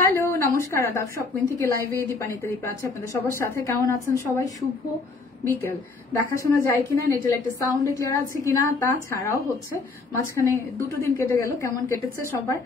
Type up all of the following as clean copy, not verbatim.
Hello নমস্কার আদাব shopping থেকে লাইভে দীপানিতে দীপা আছে আপনাদের সবার সাথে। কেমন আছেন সবাই? শুভ বিকেল। দেখাশোনা যায় কিনা, নেটের একটা সাউন্ড ক্লিয়ার আছে কিনা, তাছাড়াও হচ্ছে মাঝখানে দুটো দিন কেটে গেল, কেমন কেটেছে সবার?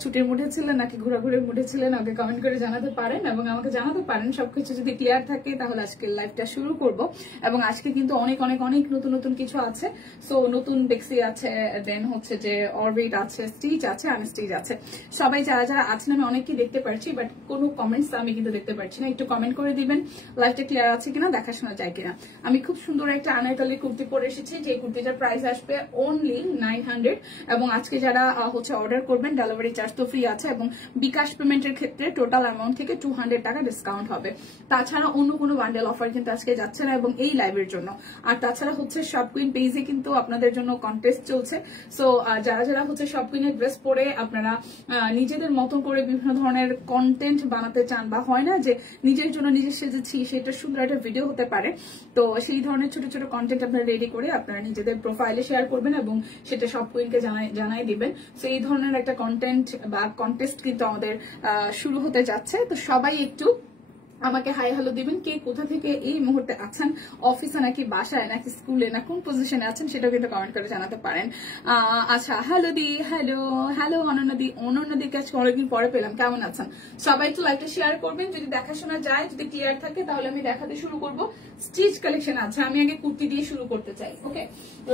ছুটির মুডে ছিলেন নাকি ঘোরাঘুরির মুডে ছিলেন? আগে কমেন্ট করে জানাতে পারেন এবং আমাকে জানাতে পারেন। সবকিছু যদি ক্লিয়ার থাকে তাহলে আজকে লাইভটা শুরু করব। এবং আজকে কিন্তু অনেক অনেক অনেক নতুন নতুন কিছু আছে। সো নতুন বেক্সি আছে, দেন হচ্ছে যে অরবিট আছে, স্টিচ আছে, আনস্টিচ আছে। সবাই যারা যারা আছেন আমি অনেককেই দেখতে পাচ্ছি, বাট কোনো কমেন্টস আমি কিন্তু দেখতে পাচ্ছি না। একটু কমেন্ট করে দিবেন লাইভটা ক্লিয়ার আছে কিনা, দেখাশোনা যায় কিনা। আমি খুব সুন্দর একটা আনারকলি কুর্তি পরে এসেছি, যে কুর্তিটার প্রাইস আসবে অনলি 900। এবং আজকে যারা হচ্ছে অর্ডার করবেন ডেলিভারি চার্জ তো ফ্রি আছে, এবং বিকাশ পেমেন্টের ক্ষেত্রে টোটাল অ্যামাউন্ট থেকে 200 টাকা ডিসকাউন্ট হবে। তাছাড়া অন্য কোনো বান্ডেল অফার কিন্তু আজকে যাচ্ছে না এবং এই লাইভের জন্য। আর তাছাড়া হচ্ছে শপ কুইন পেজে কিন্তু আপনাদের জন্য কন্টেস্ট চলছে। সো যারা যারা হচ্ছে শপ কুইনের ড্রেস পরে আপনারা নিজেদের মতন করে বিভিন্ন ধরনের কন্টেন্ট বানাতে চান, বা হয় না যে নিজের জন্য নিজে সেজেছি সেটা সুন্দর একটা ভিডিও হতে পারে, তো সেই ধরনের ছোট ছোট কন্টেন্ট আপনারা রেডি করে আপনারা নিজেদের প্রোফাইলে শেয়ার করবেন এবং সেটা শপ কুইনকে জানাই দিবেন। সো এই ধরনের একটা কন্টেন্ট বা কন্টেস্ট কিন্তু আমাদের শুরু হতে যাচ্ছে। তো সবাই একটু আমাকে হাই হ্যালো দিবেন, কে কোথা থেকে এই মুহূর্তে আছেন, অফিসে নাকি বাসায় নাকি স্কুলে না কোন পজিশনে আছেন সেটাও কিন্তু কমেন্ট করে জানাতে পারেন। আচ্ছা হ্যালো দি, হ্যালো হ্যালো অনন্যাদিকে আজকে অনেকদিন পরে পেলাম, কেমন আছেন সবাই? একটু লাইভটা শেয়ার করবেন, যদি দেখাশোনা যায়, যদি ক্লিয়ার থাকে তাহলে আমি দেখাতে শুরু করব। স্টিচ কালেকশন আছে, আমি আগে কুর্তি দিয়ে শুরু করতে চাই। ওকে,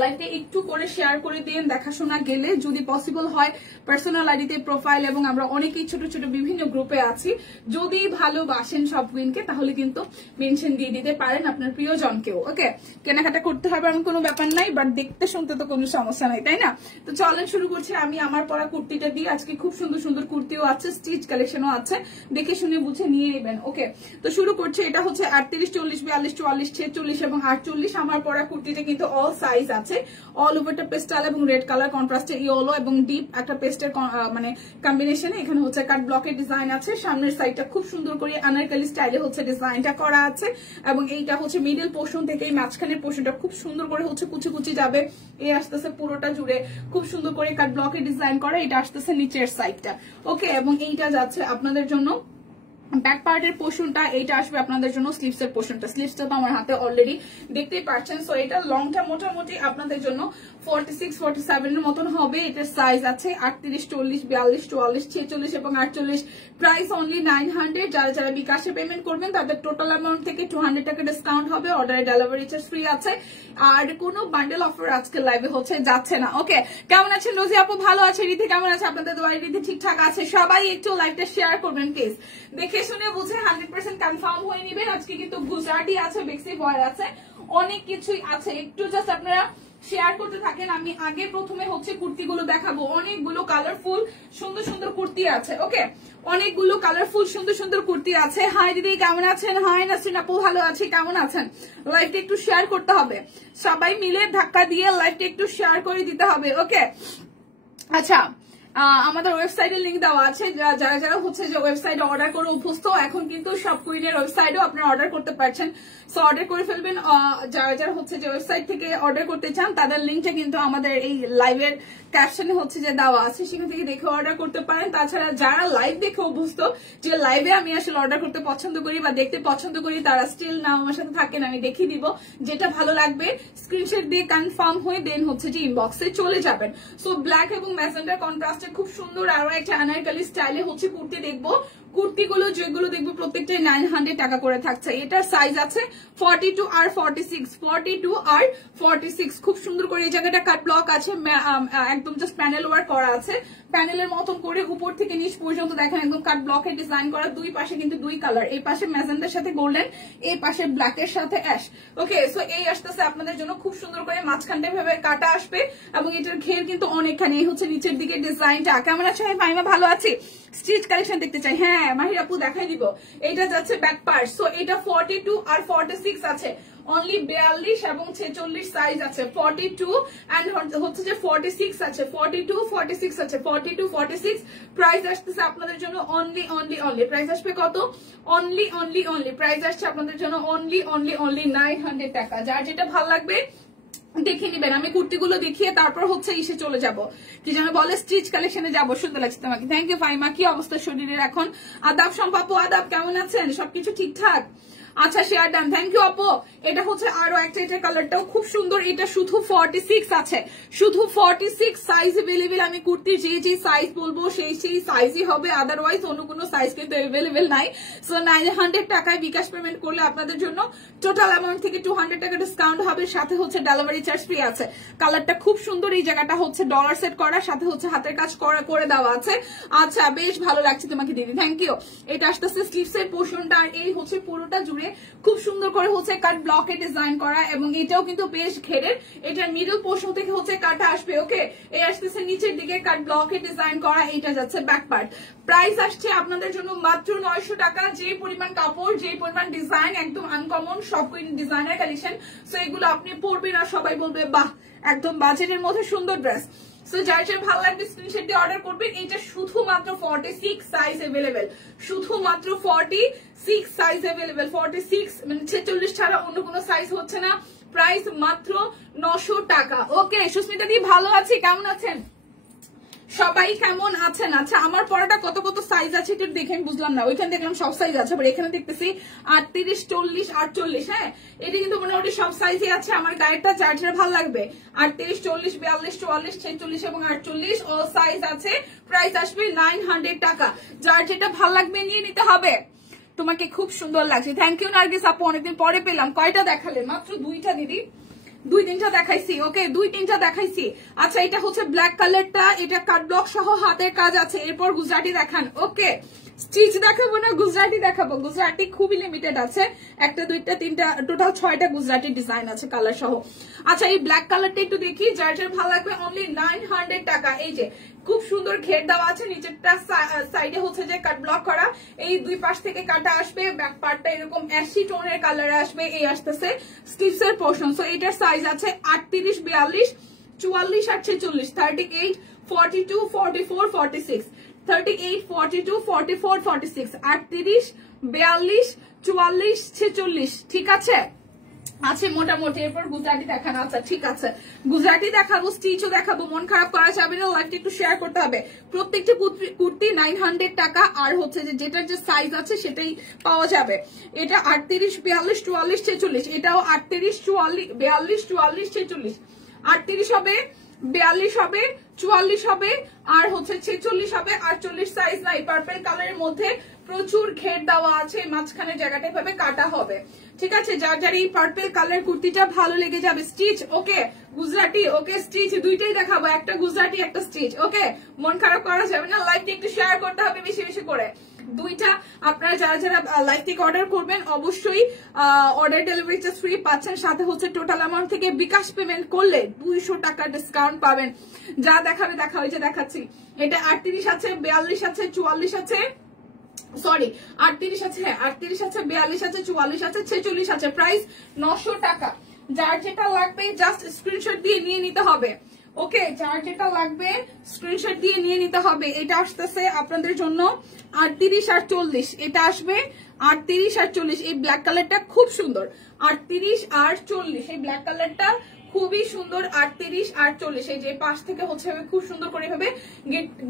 লাইভটা একটু করে শেয়ার করে দিন, দেখাশোনা গেলে যদি পসিবল হয় পার্সোনাল আইডিতে প্রোফাইল, এবং আমরা অনেকেই ছোট ছোট বিভিন্ন গ্রুপে আছি, যদি ভালোবাসেন সব কুইনকে তাহলে কিন্তু মেনশন দিয়ে দিতে পারেন আপনার প্রিয়জনকেও। ওকে, কেনাকাটা করতে হবে এমন কোনো ব্যাপার নাই, বাট দেখতে শুনতে তো কোনো সমস্যা নাই, তাই না? তো চলেন শুরু করছি আমি আমার পরা কুর্তিটা দিয়ে। আজকে খুব সুন্দর সুন্দর কুর্তিও আছে, স্টিচ কালেকশনও আছে, দেখে শুনে বুঝে নিয়ে নেবেন। ওকে, তো শুরু করছি। এটা হচ্ছে 38, 40, 42, 44, 46 এবং 48। আমার পরা কুর্তিটা কিন্তু অল সাইজ আছে, অল ওভারটা পেস্টাল এবং রেড কালার কন্ট্রাস্টে ইয়েলো এবং ডিপ একটা পেস্টের মানে কম্বিনেশনে। এখানে হচ্ছে কাট ব্লকের ডিজাইন আছে, সামনের সাইডটা খুব সুন্দর করে আনারকলি স্টাইলে হচ্ছে ডিজাইনটা করা আছে, এবং এইটা হচ্ছে মিডল পোর্শন থেকে এই মাঝখানের পোর্শনটা খুব সুন্দর করে হচ্ছে কুচি কুচি যাবে, এই আসতেছে পুরোটা জুড়ে খুব সুন্দর করে কাট ব্লকের ডিজাইন করা, এটা আসতেছে নিচের সাইডটা। ওকে, এবং এইটা যাচ্ছে আপনাদের জন্য ব্যাক পার্টের পোর্শনটা, এইটা আসবে আপনাদের জন্য স্লিভস এর পোর্শনটা। স্লিভসটা তো আমার হাতে অলরেডি দেখতেই পাচ্ছেন। সো এটা লংটা মোটামুটি আপনাদের জন্য 46, 47 এর মতন হবে। এটার সাইজ আছে 38, 40, 42, 44, 46 এবং 48। Price only 900। যারা যারা বিকাশে পেমেন্ট করবেন তাদের টোটাল অ্যামাউন্ট থেকে 200 টাকা ডিসকাউন্ট হবে, অর্ডারে ডেলিভারি চার্জ ফ্রি আছে, আর কোনো বান্ডেল অফার আজকে লাইভে হচ্ছে যাচ্ছে না। ওকে, কেমন আছেন রোজি আপু? ভালো আছে। রিধি কেমন আছে? আপনাদের দোয়ায় রিধি ঠিকঠাক আছে? সবাই একটু লাইভটা শেয়ার করবেন প্লিজ, দেখে শুনে বুঝে 100% কনফার্ম হয়ে নেবেন। আজকে কিন্তু গুজরাটি আছে, বেক্সি বয় আছে, অনেক কিছুই আছে, একটু জাস্ট আপনারা শেয়ার করতে থাকেন। আমি আগে প্রথমে হচ্ছে কুর্তিগুলো দেখাবো, অনেকগুলো কালারফুল সুন্দর সুন্দর কুর্তি আছে। ওকে, অনেকগুলো কালারফুল সুন্দর সুন্দর কুর্তি আছে। হাই দিদি কেমন আছেন? হাই নাসরিন আপু ভালো আছি, কেমন আছেন? লাইভটা একটু শেয়ার করতে হবে, সবাই মিলে ধাক্কা দিয়ে লাইভটা একটু শেয়ার করে দিতে হবে। ওকে, আচ্ছা আমাদের ওয়েবসাইটের লিঙ্ক দেওয়া আছে, যারা যারা হচ্ছে যে ওয়েবসাইটে অর্ডার করে অভ্যস্ত, এখন কিন্তু সব কুইনের ওয়েবসাইটেও আপনারা অর্ডার করতে পারছেন। সো অর্ডার করে ফেলবেন। যারা যারা হচ্ছে যে ওয়েবসাইট থেকে অর্ডার করতে চান তাদের লিঙ্কটা কিন্তু আমাদের এই লাইভের ক্যাপশনে হচ্ছে যে দেওয়া আছে, সেখান থেকে দেখে অর্ডার করতে পারেন। তাছাড়া যারা লাইভ দেখে অভ্যস্ত, যে লাইভে আমি আসলে অর্ডার করতে পছন্দ করি বা দেখতে পছন্দ করি, তারা স্টিল না আমার সাথে থাকেন, আমি দেখিয়ে দিব যেটা ভালো লাগবে, স্ক্রিনশট দিয়ে কনফার্ম হয়ে দেন হচ্ছে যে ইনবক্সে চলে যাবেন। সো ব্ল্যাক এবং ম্যাজেন্ডা কন্ট্রাস্টে খুব সুন্দর আরো একটা আনারকলি স্টাইলে হচ্ছে কুর্তি দেখবো। কুর্তিগুলো যেগুলো দেখবো প্রত্যেকটাই 900 টাকা করে থাকছে। এটার সাইজ আছে 42 আর 46, 42 আর 46। খুব সুন্দর করে এই জায়গাটা কাট ব্লক আছে, একদম জাস্ট প্যানেল ওয়ার্ক করা আছে, প্যানেলের মতন করে উপর থেকে নিচ পর্যন্ত দেখেন একদম কাট ব্লকের ডিজাইন করা। দুই পাশে কিন্তু দুই কালার, এই পাশে ম্যাজেন্ডার সাথে গোল্ডেন, এই পাশে ব্ল্যাকের সাথে অ্যাশ। ওকে, সো এই আসতেছে আপনাদের জন্য খুব সুন্দর করে মাঝখানটা ভাবে কাটা আসবে, এবং এটার ঘের কিন্তু অনেকখানি। এই হচ্ছে নিচের দিকে ডিজাইনটা। কেমন আছে মাইমা? ভালো আছি। স্টিচ কালেকশন দেখতে চাই? হ্যাঁ মাহির আপু দেখাই দিব। এটা যাচ্ছে ব্যাক পার্ট। সো এটা 42 আর 46 আছে, অনলি 42 এবং 46 সাইজ আছে। 42 এন্ড হচ্ছে যে 46 আছে, 42, 46 আছে, 42, 46। প্রাইস আসতেছে আপনাদের জন্য অনলি প্রাইস আসবে কত? অনলি প্রাইস আসছে আপনাদের জন্য অনলি 900 টাকা। যার যেটা ভালো লাগবে দেখে নিবেন। আমি কুর্তিগুলো দেখিয়ে তারপর হচ্ছে ইসে চলে যাব, কি যেন বলে, স্টিচ কালেকশনে যাব। সুন্দর লাগছে তোমাকে, থ্যাংক ইউ ফাইমা। কি অবস্থা শরীরের এখন? আদাব সম্পাপু, আদাব, কেমন আছেন? সবকিছু ঠিকঠাক? আচ্ছা, শেয়ার ডান, থ্যাংক ইউ আপু। এটা হচ্ছে আরো একটা, এটার কালারটাও খুব সুন্দর। এটা শুধু 46 আছে, শুধু 46 সাইজ अवेलेबल। আমি কুর্তির যে সাইজ বলবো সেই সাইজই হবে, আদারওয়াইজ অন্য কোনো সাইজ কিন্তু अवेलेबल নাই। সো 900 টাকায় বিকাশ পেমেন্ট করলে আপনাদের জন্য টোটাল অ্যামাউন্ট থেকে 200 টাকা ডিসকাউন্ট হবে, সাথে হচ্ছে ডেলিভারি চার্জ ফ্রি আছে। কালারটা খুব সুন্দর, এই জায়গাটা হচ্ছে ডলার সেট করা, সাথে হচ্ছে হাতের কাজ করে দেওয়া আছে। আচ্ছা, বেশ ভালো লাগছে তোমাকে দিদি, থ্যাংক ইউ। এটা আসতেছে স্লিভস এর পোর্শনটা, আর এই হচ্ছে পুরোটা জুড়ে খুব সুন্দর করে হচ্ছে কাট ব্লকে ডিজাইন করা, এবং এটাও কিন্তু বেশ ঘেরের। এটার মিডল পোর্শন থেকে হচ্ছে কাটা আসবে। ওকে, এই আসতেছে নিচের দিকে কাট ব্লকে ডিজাইন করা, এইটা যাচ্ছে ব্যাক পার্ট। প্রাইস আসছে আপনাদের জন্য মাত্র 900 টাকা। যে পরিমাণ কাপড়, যে পরিমাণ ডিজাইন, একদম আনকমন সব ডিজাইনার কালেকশন। সো এগুলো আপনি পরবেন আর সবাই বলবে বাহ, একদম বাজেটের মধ্যে সুন্দর ড্রেস। সো যার যার ভালো লাগবে স্ক্রিনশট দিয়ে অর্ডার করবেন। এটা শুধুমাত্র 46 সাইজ अवेलेबल, শুধুমাত্র 46 সাইজ अवेलेबल। 46 মানে 46 ছাড়া অন্য কোনো সাইজ হচ্ছে না। প্রাইস মাত্র 900 টাকা। ওকে, সুস্মিতা দি ভালো আছি, কেমন আছেন সবাই? কেমন আছেন? আচ্ছা, আমার পরাটা কত কত সাইজ আছে একটু দেখেন, বুঝলাম না। ওইখানে দেখলাম সব সাইজ আছে, আবার এখানে দেখতেছি 38, 40, 48। হ্যাঁ, এটা কিন্তু মোটামুটি সব সাইজই আছে। আমার গায়েরটা যার যার ভালো লাগবে 38, 40, 42, 44, 46 এবং 48 ও সাইজ আছে। প্রাইস আসবে 900 টাকা। যার যেটা ভালো লাগবে নিয়ে নিতে হবে। তোমাকে খুব সুন্দর লাগছে, থ্যাংক ইউ নার্গিস আপু, অনেকদিন পরে পেলাম। কয়টা দেখালে? মাত্র 2টা দিদি, 2-3টা দেখাইছি। ওকে, 2-3টা দেখাইছি। আচ্ছা, এটা হচ্ছে ব্ল্যাক কালারটা, এটা কাট ব্লক সহ হাতের কাজ আছে। এরপর গুজরাটি দেখান। ওকে, স্টিচ দেখাবো না, গুজরাটি দেখাবো। গুজরাটি খুবই লিমিটেড আছে, 1, 2, 3, টোটাল 6টা গুজরাটি ডিজাইন আছে কালার সহ। আচ্ছা, এই ব্ল্যাক কালারটা একটু দেখি, যার যার ভালো লাগবে অনলি 900 টাকা। এই যে খুব সুন্দর ঘের দেওয়া আছে, নিচেরটা সাইডে হচ্ছে যে কাট ব্লক করা, এই দুই পাশ থেকে কাটা আসবে। ব্যাক পার্টটা এরকম অ্যাশি টোনের কালারে আসবে। এই আসতেছে স্লিভস এর পোর্শন। সো এটার সাইজ আছে 38, 42, 44 আর 46, 38, 42, 44, 46, 38, 42, 44, 46, 38, 42, 44, 46। ঠিক আছে, আছে মোটামুটি। এরপর গুজরাটি দেখানো। আচ্ছা, ঠিক আছে, গুজরাটি দেখাবো, স্টিচও দেখাবো। মন খারাপ করা যাবে না, লাইভটা একটু শেয়ার করতে হবে। প্রত্যেকটা কুর্তি 900 টাকা, আর হচ্ছে যে যেটার যে সাইজ আছে সেটাই পাওয়া যাবে। এটা 38, 42, 44, 46, এটাও 38, 42, 44, 46, 38 হবে, 42 হবে, 44 হবে, আর হচ্ছে 46 হবে। 48 সাইজ নাই। পার্পল কালারের মধ্যে প্রচুর ঘের দেওয়া আছে, মাঝখানে জায়গাটা এভাবে কাটা হবে। ঠিক আছে, যার যার এই পার্পল কালার কুর্তিটা ভালো লেগে যাবে। স্টিচ ওকে, গুজরাটি ওকে, স্টিচ দুইটাই দেখাবো, একটা গুজরাটি একটা স্টিচ। ওকে, মন খারাপ করা যাবে না, লাইভটা একটু শেয়ার করতে হবে বেশি বেশি করে। দুইটা আপনারা যারা যারা লাইভ থেকে অর্ডার করবেন অবশ্যই অর্ডার ডেলিভারি চার্জ ফ্রি পাচ্ছেন, সাথে হচ্ছে টোটাল অ্যামাউন্ট থেকে বিকাশ পেমেন্ট করলে 200 টাকা ডিসকাউন্ট পাবেন। যা দেখাবে দেখা হয়েছে দেখাচ্ছি। এটা 38 আছে, 42 আছে, 44 আছে, সরি 38 আছে, হ্যাঁ 38 আছে, 42 আছে, 44 আছে, 46 আছে। প্রাইস 900 টাকা। যার যেটা লাগবে জাস্ট স্ক্রিনশট দিয়ে নিয়ে নিতে হবে। ওকে, যার যেটা লাগবে স্ক্রিনশট দিয়ে নিয়ে নিতে হবে। এটা আসতেছে আপনাদের জন্য 38 আর 40, এটা আসবে 38 আর 40। এই ব্ল্যাক কালারটা খুব সুন্দর, 38 আর 40, এই ব্ল্যাক কালারটা খুবই সুন্দর। 38 আর 40, এই যে পাশ থেকে হচ্ছে খুব সুন্দর করে ভাবে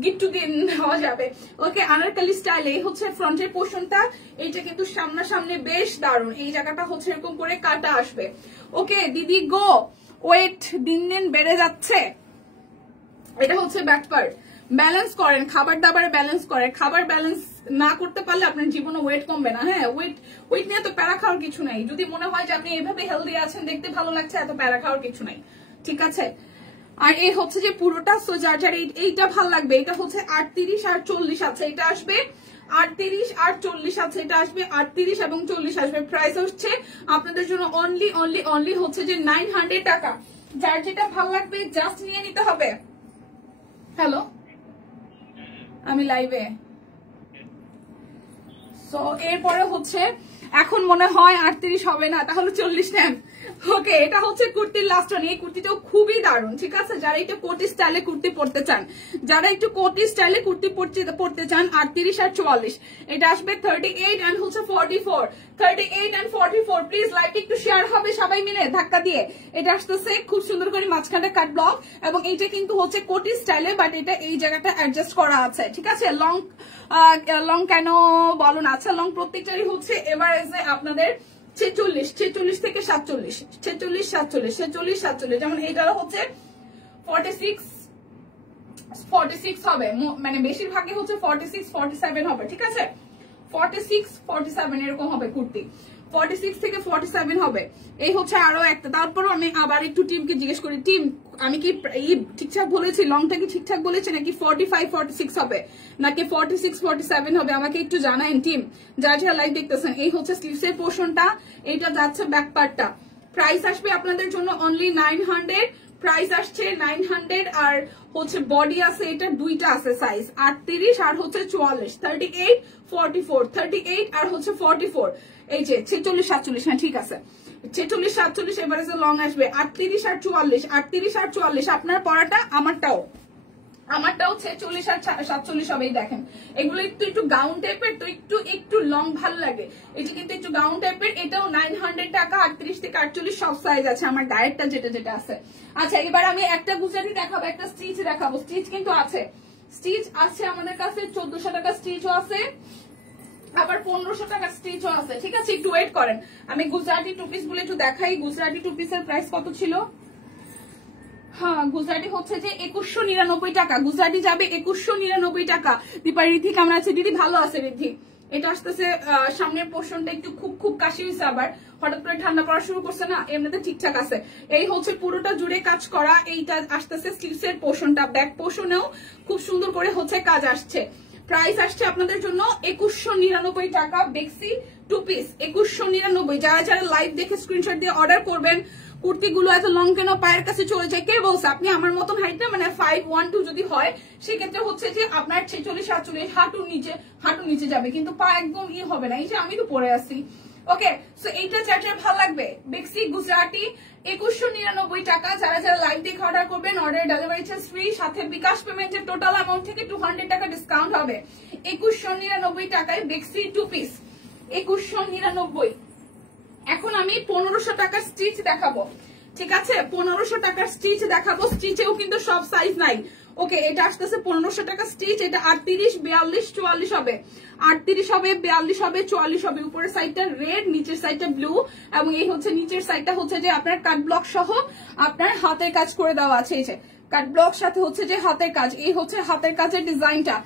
গিফট দিয়ে নেওয়া যাবে। ওকে, আনারকলি স্টাইল। এই হচ্ছে ফ্রন্টের পোর্শনটা, এইটা কিন্তু সামনাসামনি বেশ দারুণ। এই জায়গাটা হচ্ছে এরকম করে কাটা আসবে। ওকে দিদি গো, ওয়েট দিন দিন বেড়ে যাচ্ছে। এটা হচ্ছে ব্যাক পার্ট। ব্যালেন্স করেন, খাবার দাবারে ব্যালেন্স করেন। খাবার ব্যালেন্স না করতে পারলে আপনার জীবনে ওয়েট কমবে না। হ্যাঁ, ওয়েট নিয়ে তো প্যারা খাওয়ার কিছু নাই। যদি মনে হয় যে আপনি এভাবে হেলদি আছেন, দেখতে ভালো লাগছে, এত প্যারা খাওয়ার কিছু নাই। ঠিক আছে, আর এই হচ্ছে যে পুরোটা। সো যার যার এইটা ভালো লাগবে, এটা হচ্ছে 38 আর 40 আছে, এটা আসবে 38 আর 40 আছে, এটা আসবে 38 এবং 40 আসবে। প্রাইস হচ্ছে আপনাদের জন্য অনলি হচ্ছে যে 900 টাকা। যার যেটা ভালো লাগবে জাস্ট নিয়ে নিতে হবে। হ্যালো, আমি লাইভে। সো এরপরে হচ্ছে এখন মনে হয় 38 হবে না, তাহলে 40 নেন। ওকে, এটা হচ্ছে কুর্তির লাস্ট ওয়ান। এই কুর্তিটাও খুবই দারুণ, ঠিক আছে? যারা একটু কোটি স্টাইলে কুর্তি পরতে চান, যারা একটু কোটি স্টাইলে কুর্তি পরতে চান, 38 আর 44 এটা আসবে 38 এন্ড হচ্ছে 44, 38 এন্ড 44। প্লিজ লাইভটা একটু শেয়ার হবে সবাই মিলে ধাক্কা দিয়ে। এটা আসতেছে খুব সুন্দর করে মাঝখানটা কাট ব্লক, এবং এইটা কিন্তু হচ্ছে কোটি স্টাইলে, বাট এটা এই জায়গাটা অ্যাডজাস্ট করা আছে, ঠিক আছে? লং লং কেন বলো না? আচ্ছা, লং প্রত্যেকটারই হচ্ছে এভারেজে আপনাদের 46 থেকে 47, 46 47, 46 47, যেমন এইটারও হচ্ছে 46 হবে, মানে বেশিরভাগই হচ্ছে 46 47 হবে, ঠিক আছে? 46 47 এরকম হবে কুর্তি, 46 থেকে 47 হবে। এই হচ্ছে আরো একটা। তারপরও আমি আবার একটু টিমকে জিজ্ঞেস করি, টিম আমি কি ঠিকঠাক বলেছি? লংটা কি ঠিকঠাক বলেছি নাকি 45 46 হবে নাকি 46 47 হবে? আমাকে একটু জানায়েন টিম, যারা যারা লাইভ দেখতেছেন। এই হচ্ছে স্লিভসের পোর্শনটা, এটা যাচ্ছে ব্যাক পার্টটা। প্রাইস আসবে আপনাদের জন্য অনলি 900, প্রাইস আসছে 900। আর হচ্ছে বডি আছে, এটা দুইটা আছে সাইজ, 38 আর হচ্ছে 44, 38 44, 38 আর হচ্ছে 44। এই যে 46 47, হ্যাঁ ঠিক আছে, 46 47 এবারে যে লং আসবে 38 আর 44, 38 আর 44। আপনার পরাটা আমারটাও 46 আর 47 হবে। দেখেন এগুলো একটু গাউন টাইপের, তো একটু লং ভালো লাগে। এটা কিন্তু একটু গাউন টাইপের, এটাও 900 টাকা, 38 থেকে 48 সব সাইজ আছে আমার ডায়েটটা যেটা আছে। আচ্ছা, এবার আমি একটা গুজরাটি দেখাবো, একটা স্টিচ দেখাবো। স্টিচ কিন্তু আছে, স্টিচ আছে আমাদের কাছে, 1400 টাকা স্টিচও আছে, আবার 1500 টাকা স্টিচও আছে, ঠিক আছে? একটু ওয়েট করেন, আমি গুজরাটি টু পিস বলে একটু দেখাই। গুজরাটি টু পিসের প্রাইস কত ছিল? হ্যাঁ, গুজরাটি হচ্ছে যে 2199 টাকা, গুজরাটি যাবে 2199 টাকা। দীপা রিদ্ধি কেমন আছে? দিদি ভালো আছে রিদ্ধি। এটা আসতেছে সামনের পোর্শনটা একটু খুব কাশি হয়েছে, আবার হঠাৎ করে ঠান্ডা পড়া শুরু করছে না, এমনিতে ঠিকঠাক আছে। এই হচ্ছে পুরোটা জুড়ে কাজ করা, এইটা আসতেছে স্লিভসের পোর্শনটা, ব্যাক পোর্শনেও খুব সুন্দর করে হচ্ছে কাজ আসছে। প্রাইস আসছে আপনাদের জন্য 2199 টাকা, বেক্সি টু পিস 2199। যারা যারা লাইভ দেখে স্ক্রিনশট দিয়ে অর্ডার করবেন, কুর্তিগুলো এত লং কেন পায়ের কাছে চলে যায়? কে বলছে? আপনি আমার মতন হাইটটা মানে 512 যদি হয়, সেক্ষেত্রে হচ্ছে যে আপনার 46 47 হাঁটু নিচে যাবে, কিন্তু পা একদম হবে না। এই যে আমি তো পরে আছি। ওকে, সো এইটা চার্জার ভালো লাগবে, বেক্সি গুজরাটি 2199 টাকা। যারা যারা লাইভ দেখে অর্ডার করবেন, অর্ডার ডেলিভারি চার্জ ফ্রি, সাথে বিকাশ পেমেন্টের টোটাল অ্যামাউন্ট থেকে 200 টাকা ডিসকাউন্ট হবে। 2199 টাকায় বেক্সি টু পিস, 2199। এখন আমি 1500 টাকার স্টিচ দেখাবো, ঠিক আছে? 1500 টাকার স্টিচ দেখাবো, স্টিচেও কিন্তু সব সাইজ নাই। ওকে, এটা আসতেছে 1500 টাকা স্টিচ, এটা 38 42 44 হবে, 38 হবে 42 হবে 44 হবে। উপরের সাইডটা রেড, নিচের সাইডটা ব্লু, এবং এই হচ্ছে নিচের সাইডটা হচ্ছে যে আপনার কাট ব্লক সহ আপনার হাতের কাজ করে দেওয়া আছে। এই যে কাট ব্লক সাথে হচ্ছে যে হাতের কাজ, এই হচ্ছে হাতের কাজের ডিজাইনটা,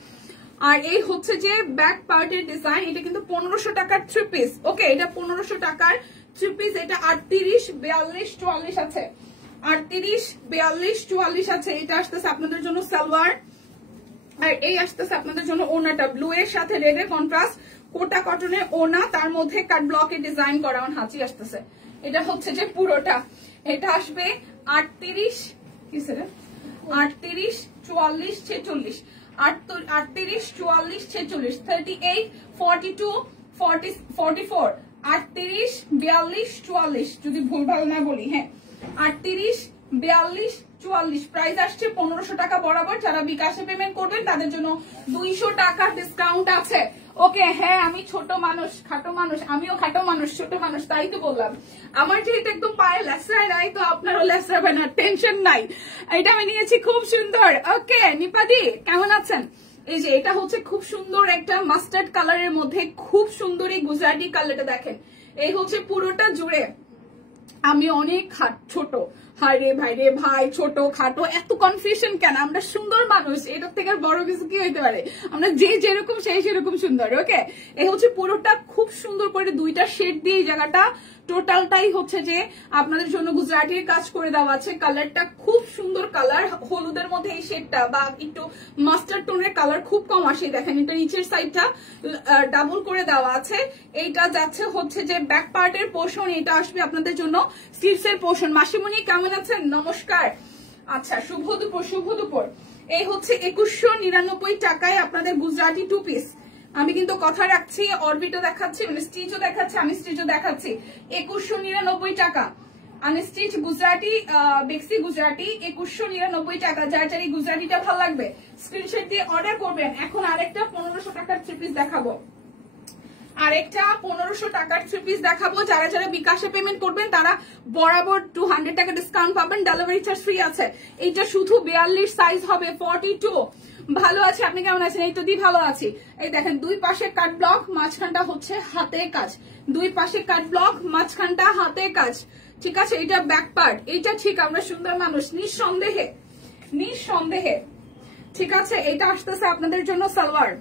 আর এই হচ্ছে যে ব্যাক পার্টের ডিজাইন। এটা কিন্তু 1500 টাকার থ্রি পিস। ওকে, এটা 1500 টাকার থ্রি পিস। এটা 38 42 44 আছে, 38 42 44 আছে। এটা আসতেছে আপনাদের জন্য সালোয়ার, আর এই আসতেছে আপনাদের জন্য ওনাটা, ব্লু এর সাথে রেড এর কন্ট্রাস্ট, কোটা কটনের ওনা, তার মধ্যে কাট ব্লকের ডিজাইন করা হাঁচি আসতেছে। এটা হচ্ছে যে পুরোটা, এটা আসবে 38 কি স্যার 38 44 46, 38 44 46, 38 42 40 44, 38 42 44 যদি ভুলভাল না বলি, হ্যাঁ 38 42 44। প্রাইস আসছে 1500 টাকা বরাবর। যারা বিকাশে পেমেন্ট করবেন তাদের জন্য 200 টাকা ডিসকাউন্ট আছে। ওকে, হ্যাঁ আমি ছোট মানুষ, খাটো মানুষ, আমিও খাটো মানুষ, ছোট মানুষ, তাই তো বললাম। আমার যেহেতু একদম পায়ে লেসরায় নাই, তো আপনারও লেসরাবে না, টেনশন নাই। এটা আমি নিয়েছি, খুব সুন্দর। ওকে নিপাদি কেমন আছেন? এই যে এটা হচ্ছে খুব সুন্দর একটা মাস্টার্ড কালারের মধ্যে, খুব সুন্দর এই গুজরাটি কালারটা দেখেন। এই হচ্ছে পুরোটা জুড়ে, আমি অনেক ছোট, হাই রে ভাই রে ভাই, ছোট খাটো এত কনফিউশন কেন? আমরা সুন্দর মানুষ, এটার থেকে বড় কিছু কি হইতে পারে? আমরা যে যেরকম সেই সেরকম সুন্দর। ওকে, এই হচ্ছে পুরোটা খুব সুন্দর করে দুইটা শেড দিয়ে এই জায়গাটা টোটালটাই হচ্ছে যে আপনাদের জন্য গুজরাটির কাজ করে দেওয়া আছে। কালারটা খুব সুন্দর কালার, হলুদের মধ্যে এই শেডটা বা একটু মাস্টার্ড টোনের কালার খুব কম আসে। দেখেন এটা নিচের সাইডটা ডাবল করে দেওয়া আছে। এইটা যাচ্ছে হচ্ছে যে ব্যাক পার্টের পোর্শন, এটা আসবে আপনাদের জন্য স্লিভসের পোর্শন। মাসিমণি কেমন আছেন? নমস্কার। আচ্ছা, শুভ দুপুর, শুভ দুপুর। এই হচ্ছে 2199 টাকায় আপনাদের গুজরাটি টু পিস। আমি কিন্তু কথা রাখছি, অরবিটও দেখাচ্ছি, মানে স্টিচও দেখাচ্ছি, আমি স্টিচও দেখাচ্ছি। 2199 টাকা, আনস্টিচ গুজরাটি বেক্সি গুজরাটি 2199 টাকা। যার যার এই গুজরাটিটা ভালো লাগবে স্ক্রিনশট দিয়ে অর্ডার করবেন। এখন আরেকটা 1500 টাকার থ্রি পিস দেখাবো, আরেকটা 1500 টাকার থ্রি পিস দেখাবো। যারা যারা বিকাশে পেমেন্ট করবেন তারা বরাবর 200 টাকা ডিসকাউন্ট পাবেন, ডেলিভারি চার্জ ফ্রি আছে। এইটা শুধু 42 সাইজ হবে, 42। ভালো আছে, আপনি কেমন আছেন? এই তো দি ভালো আছি। এই দেখেন দুই পাশে কাট ব্লক, মাঝখানটা হচ্ছে হাতে কাজ। দুই পাশে কাট ব্লক, মাঝখানটা হাতে কাজ। ঠিক আছে, এটা ব্যাক পার্ট। এইটা ঠিক আমরা সুন্দর মানুষ নিঃসন্দেহে, নিঃসন্দেহে। ঠিক আছে, এটা আসতেছে আপনাদের জন্য সালোয়ার।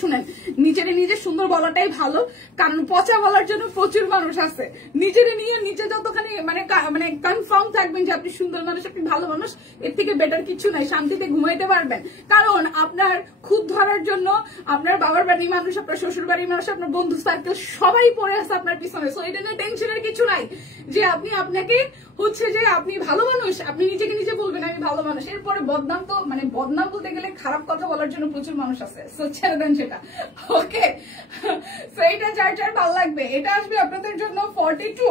শুনেন, নিজেরে নিজে সুন্দর বলাটাই ভালো, কারণ পচা বলার জন্য প্রচুর মানুষ আছে। নিজেরে নিয়ে নিজে যতখানি মানে কনফার্ম থাকবেন যে আপনি সুন্দর মানুষ, আপনি ভালো মানুষ, এর থেকে বেটার কিছু নাই। শান্তিতে ঘুমাইতে পারবেন, কারণ আপনার খুব ধরার জন্য আপনার বাবার বাড়ির মানুষ, আপনার শ্বশুর বাড়ির মানুষ, আপনার বন্ধু সার্কেল সবাই পড়ে আছে আপনার পিছনে। সো এটা নিয়ে টেনশনের কিছু নাই যে আপনাকে হচ্ছে যে আপনি ভালো মানুষ, আপনি নিজেকে নিজে বলবেন আমি ভালো মানুষ। এরপরে বদনাম তো মানে বদনাম বলতে গেলে খারাপ কথা বলার জন্য প্রচুর মানুষ আছে, সো ছেড়ে দেন সেটা। ওকে, সো এটা যার যার ভালো লাগবে। এটা আসবে আপনাদের জন্য 42,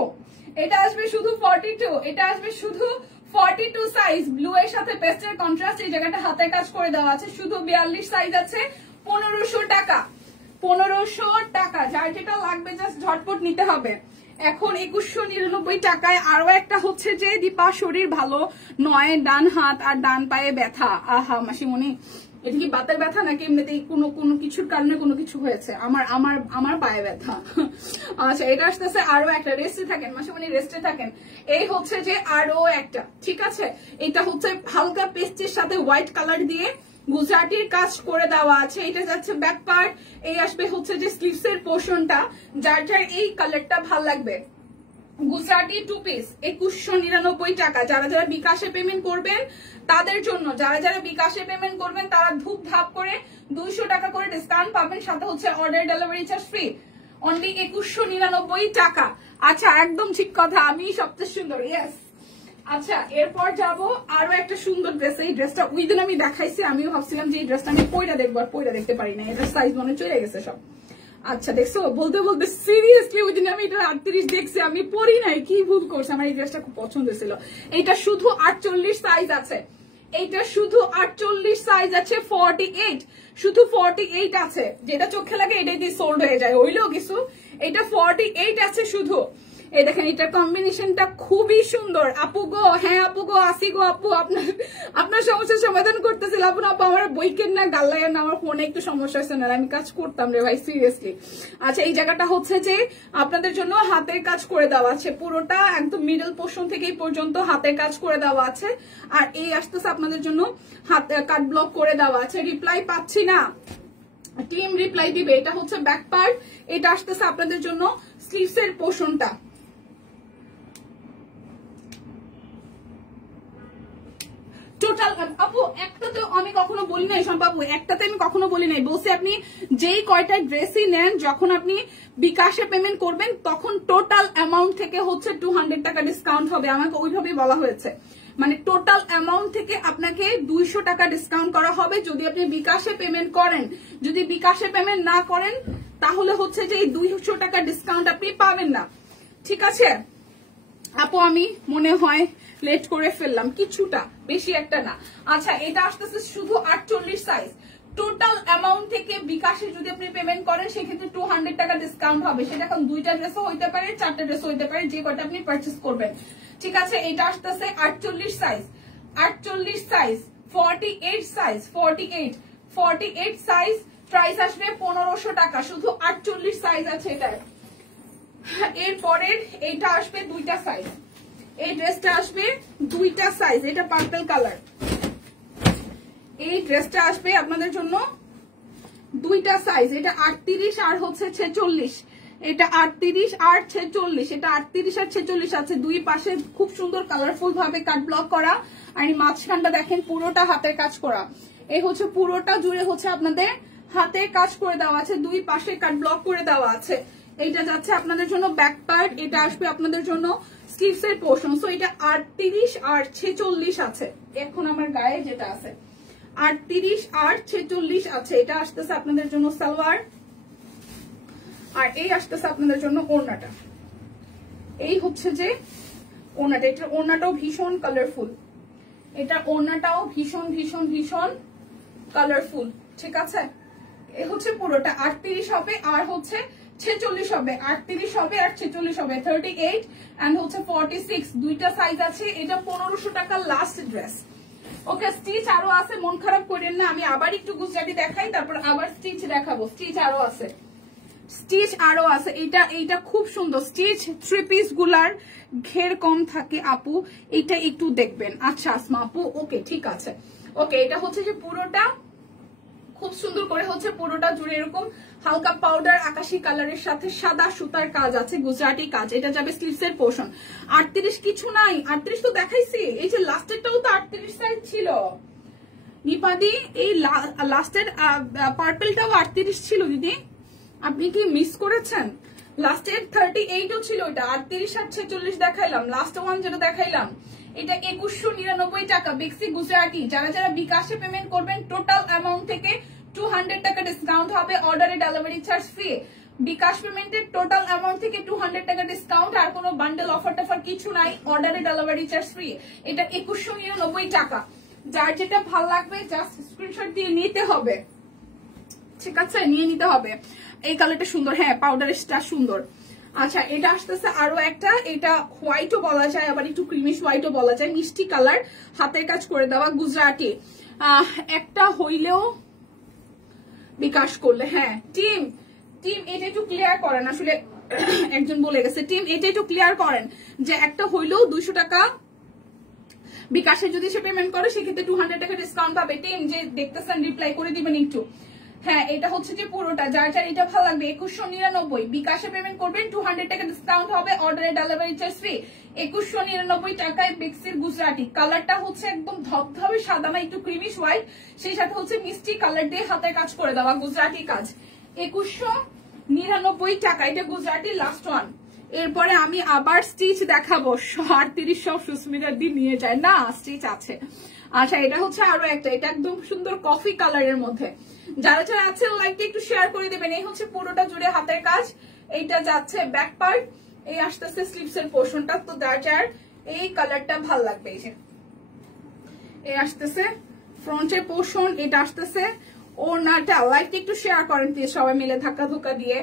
এটা আসবে শুধু 42, এটা আসবে শুধু 42 সাইজ। ব্লু এর সাথে পেস্টের কন্ট্রাস্ট, এই জায়গাটা হাতে কাজ করে দেওয়া আছে। শুধু 42 সাইজ আছে, 1500 টাকা, 1500 টাকা। যার যেটা লাগবে জাস্ট ঝটপট নিতে হবে। এখন 2199 টাকায় আরো একটা হচ্ছে যে দীপা শরীর ভালো নয়, ডান হাত আর ডান পায়ে ব্যথা। আহা মাসিমণি, এটা কি বাতের ব্যথা নাকি এমনিতেই কোনো কিছুর কারণে কোনো কিছু হয়েছে? আমার পায়ে ব্যথা। আচ্ছা, এটা আসতেছে আরো একটা। রেস্টে থাকেন মাসিমণি, রেস্টে থাকেন। এই হচ্ছে যে আরো একটা, ঠিক আছে। এটা হচ্ছে হালকা পেস্টের সাথে হোয়াইট কালার দিয়ে গুজরাটির কাজ করে দেওয়া আছে। এটা যাচ্ছে ব্যাক পার্ট, এই আসবে হচ্ছে যে স্লিভস এর পোর্শনটা। যার যার এই কালারটা ভাল লাগবে, গুজরাটি টু পিস 2199 টাকা। যারা যারা বিকাশে পেমেন্ট করবেন তাদের জন্য, যারা যারা বিকাশে পেমেন্ট করবেন তারা ধূপ ধাপ করে 200 টাকা করে ডিসকাউন্ট পাবেন, সাথে হচ্ছে order delivery charge free. Only 2199 টাকা। আচ্ছা, একদম ঠিক কথা, আমি সবচেয়ে সুন্দর, ইয়েস। আচ্ছা, এরপর যাব আরো একটা সুন্দর ড্রেস। এই ড্রেসটা ওই দিন আমি দেখাইছি, আমিও ভাবছিলাম যে এই ড্রেসটা আমি পয়রা দেখবো, আর পয়রা দেখতে পারি না, এটার সাইজ মনে চলে গেছে সব। আচ্ছা, দেখছো, বলতে বলতে সিরিয়াসলি ওই দিন আমি এটা 38 দেখছি, আমি পরি নাই, কি ভুল করছি। আমার এই ড্রেসটা খুব পছন্দ ছিল। এটা শুধু 48 সাইজ আছে, এইটা শুধু 48 সাইজ আছে, 48, শুধু 48 আছে। যেটা চোখে লাগে এটাই দিয়ে সোল্ড হয়ে যায়, হইলেও কিছু। এটা 48 আছে শুধু। এই দেখেন, এটার কম্বিনেশনটা খুবই সুন্দর। আপু গো, হ্যাঁ আপু গো, আসি গো আপু, আপনার সমস্যার সমাধান করতেছিল। আপু আমার বইকের না গাল্লায়ের না, আমার ফোনে একটু সমস্যা হচ্ছে না, আমি কাজ করতাম রে ভাই, সিরিয়াসলি। আচ্ছা, এই জায়গাটা হচ্ছে যে আপনাদের জন্য হাতের কাজ করে দেওয়া আছে, পুরোটা একদম মিডল পোর্শন থেকে এই পর্যন্ত হাতের কাজ করে দেওয়া আছে। আর এই আসতেছে আপনাদের জন্য হাতে কাট ব্লক করে দেওয়া আছে। রিপ্লাই পাচ্ছি না, টিম রিপ্লাই দিবে। এটা হচ্ছে ব্যাক পার্ট, এটা আসতেছে আপনাদের জন্য স্লিভস এর পোর্শনটা। টোটাল আপু একটাতে আমি কখনো বলি নাই, সম্পাবু একটাতে আমি কখনো বলি নাই, বলছি আপনি যেই কয়টা ড্রেসই নেন, যখন আপনি বিকাশে পেমেন্ট করবেন তখন টোটাল অ্যামাউন্ট থেকে হচ্ছে 200 টাকা ডিসকাউন্ট হবে। আমাকে ওইভাবেই বলা হয়েছে, মানে টোটাল অ্যামাউন্ট থেকে আপনাকে 200 টাকা ডিসকাউন্ট করা হবে যদি আপনি বিকাশে পেমেন্ট করেন। যদি বিকাশে পেমেন্ট না করেন তাহলে হচ্ছে যে এই 200 টাকা ডিসকাউন্ট আপনি পাবেন না, ঠিক আছে আপু? আমি মনে হয় লেট করে ফেললাম কিছুটা, বেশি একটা না। আচ্ছা, এটা আসতেছে শুধু 48 সাইজ। টোটাল অ্যামাউন্ট থেকে বিকাশে যদি আপনি পেমেন্ট করেন সেক্ষেত্রে 200 টাকা ডিসকাউন্ট হবে। সেটা এখন 2টা ড্রেসও হইতে পারে, 4টা ড্রেসও হইতে পারে, যে কটা আপনি পারচেস করবেন, ঠিক আছে? এটা আসতেছে 48 size, 48 size, 48 size, 48 size. Price আসবে 1500 টাকা, শুধু 48 সাইজ আছে এটার। এরপরের এইটা আসবে 2টা সাইজ, এই ড্রেসটা আসবে 2টা সাইজ। এটা পার্পল কালার, এই ড্রেসটা আসবে আপনাদের জন্য 2টা সাইজ। এটা 38 আর হচ্ছে 46, এটা 38 আর 46, এটা 38 আর 46 আছে। দুই পাশে খুব সুন্দর কালারফুল ভাবে কাট ব্লক করা, আর এই মাঝখানটা দেখেন পুরোটা হাতের কাজ করা। এই হচ্ছে পুরোটা জুড়ে হচ্ছে আপনাদের হাতে কাজ করে দেওয়া আছে, দুই পাশে কাট ব্লক করে দেওয়া আছে। এইটা যাচ্ছে আপনাদের জন্য ব্যাক পার্ট, এটা আসবে আপনাদের জন্য স্লিভস এর পোর্শন। সো এটা 38 আর 46 আছে, এখন আমার গায়ে যেটা আছে 38 আর 46 আছে। এটা আসতেছে আপনাদের জন্য সালোয়ার, আর এই আসতেছে আপনাদের জন্য ওড়নাটা। এই হচ্ছে যে ওড়নাটা, এটার ওড়নাটাও ভীষণ কালারফুল, এটা ওড়নাটাও ভীষণ ভীষণ ভীষণ কালারফুল, ঠিক আছে। এ হচ্ছে পুরোটা 38 হবে আর হচ্ছে 46 হবে, 38 হবে আর 46 হবে, 38 এন্ড হচ্ছে 46, দুইটা সাইজ আছে। এটা 1500 টাকা লাস্ট ড্রেস। ওকে, স্টিচ আরো আছে, মন খারাপ করেন না, আমি আবার একটু গুজরাটি দেখাই, তারপর আবার স্টিচ দেখাবো। স্টিচ আরো আছে, স্টিচ আরো আছে। এইটা খুব সুন্দর স্টিচ, 3 পিস গুলার ঘের কম থাকে আপু, এটা একটু দেখবেন। আচ্ছা আসমা আপু, ওকে ঠিক আছে। ওকে, এটা হচ্ছে যে পুরোটা খুব সুন্দর করে হচ্ছে পুরোটা জুড়ে এরকম হালকা পাউডার আকাশি কালারের সাথে সাদা সুতার কাজ আছে, গুজরাটি কাজ। এটা যাবে স্লিভস এর পোর্শন। 38 কিছু নাই, 38 তো দেখাইছি, এই যে লাস্টেরটাও তো 38 সাইজ ছিল নিপাদি, এই লাস্টের পার্পলটাও 38 ছিল দিদি, আপনি কি মিস করেছেন? লাস্টের 38ও ছিল, এটা 38 আর 46 দেখাইলাম, লাস্ট ওয়ান যেটা দেখাইলাম এটা 2199 টাকা বেক্সি গুজরাটি। যারা যারা বিকাশে পেমেন্ট করবেন টোটাল অ্যামাউন্ট থেকে 200 টাকা ডিসকাউন্ট হবে, অর্ডারে ডেলিভারি চার্জ ফ্রি। বিকাশ পেমেন্টের টোটাল অ্যামাউন্ট থেকে 200 টাকা ডিসকাউন্ট, আর কোনো বান্ডেল অফার টাফার কিছু নাই, অর্ডারে ডেলিভারি চার্জ ফ্রি। এটা 2199 টাকা। যার যেটা ভালো লাগবে জাস্ট স্ক্রিনশট দিয়ে নিতে হবে, ঠিক আছে, নিয়ে নিতে হবে। এই কালারটা সুন্দর, হ্যাঁ পাউডারটা সুন্দর। আচ্ছা, এটা আসতেছে আরো একটা, এটা হোয়াইটও বলা যায় আবার একটু ক্রিমিশ হোয়াইটও বলা যায়, মিষ্টি কালার, হাতের কাজ করে দেওয়া গুজরাটি। একটা হইলেও বিকাশ করলে, হ্যাঁ টিম এটা একটু ক্লিয়ার করেন, আসলে একজন বলে গেছে, টিম এটা একটু ক্লিয়ার করেন যে একটা হইলেও 200 টাকা বিকাশে যদি সে পেমেন্ট করে সেক্ষেত্রে 200 টাকা ডিসকাউন্ট পাবে। টিম যে দেখতেছেন রিপ্লাই করে দিবেন একটু। হ্যাঁ, এটা হচ্ছে যে পুরোটা, যার যার এটা ভালো লাগবে 2199, বিকাশে পেমেন্ট করবেন 200 টাকা ডিসকাউন্ট হবে, অর্ডারে ডেলিভারি চার্জ ফ্রি। 2199 টাকায় বেক্সির গুজরাটি। কালারটা হচ্ছে একদম ধবধবে সাদা না, একটু ক্রিমিশ হোয়াইট, সেই সাথে হচ্ছে মিষ্টি কালার দিয়ে হাতের কাজ করে দেওয়া গুজরাটি কাজ। 2199 টাকা, এটা গুজরাটি লাস্ট ওয়ান। এরপরে আমি আবার স্টিচ দেখাবো, 38 সব সুস্মিতার দিয়ে নিয়ে যায় না, স্টিচ আছে। আচ্ছা, এটা হচ্ছে আরো একটা, এটা একদম সুন্দর কফি কালারের মধ্যে। যারা যারা আছেন লাইকটা একটু শেয়ার করে দেবেন। এই হচ্ছে পুরোটা জুড়ে হাতের কাজ, এইটা যাচ্ছে ব্যাক পার্ট, এই আসতেছে স্লিভস এর পোর্শনটা। তো যার যার এই কালারটা ভাল লাগবে, এই যে এই আসতেছে ফ্রন্টের পোর্শন, এটা আসতেছে ওড়নাটা। লাইকটা একটু শেয়ার করেন প্লিজ সবাই মিলে ধাক্কা ধুক্কা দিয়ে।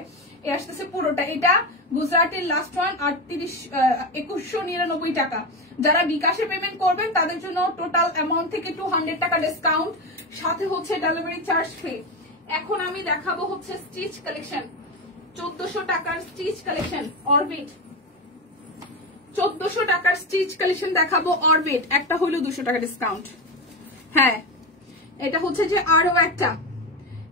এই আসতেছে পুরোটা, এটা গুজরাটের লাস্ট ওয়ান 2199 টাকা। যারা বিকাশে পেমেন্ট করবেন তাদের জন্য টোটাল অ্যামাউন্ট থেকে 200 টাকা ডিসকাউন্ট, সাথে হচ্ছে ডেলিভারি চার্জ ফ্রি। এখন আমি দেখাবো হচ্ছে স্টিচ কালেকশন, 1400 টাকার স্টিচ কালেকশন অরবিট, 1400 টাকার স্টিচ কালেকশন দেখাবো অরবিট। একটা হলো 200 টাকা ডিসকাউন্ট। হ্যাঁ, এটা হচ্ছে যে আরো একটা,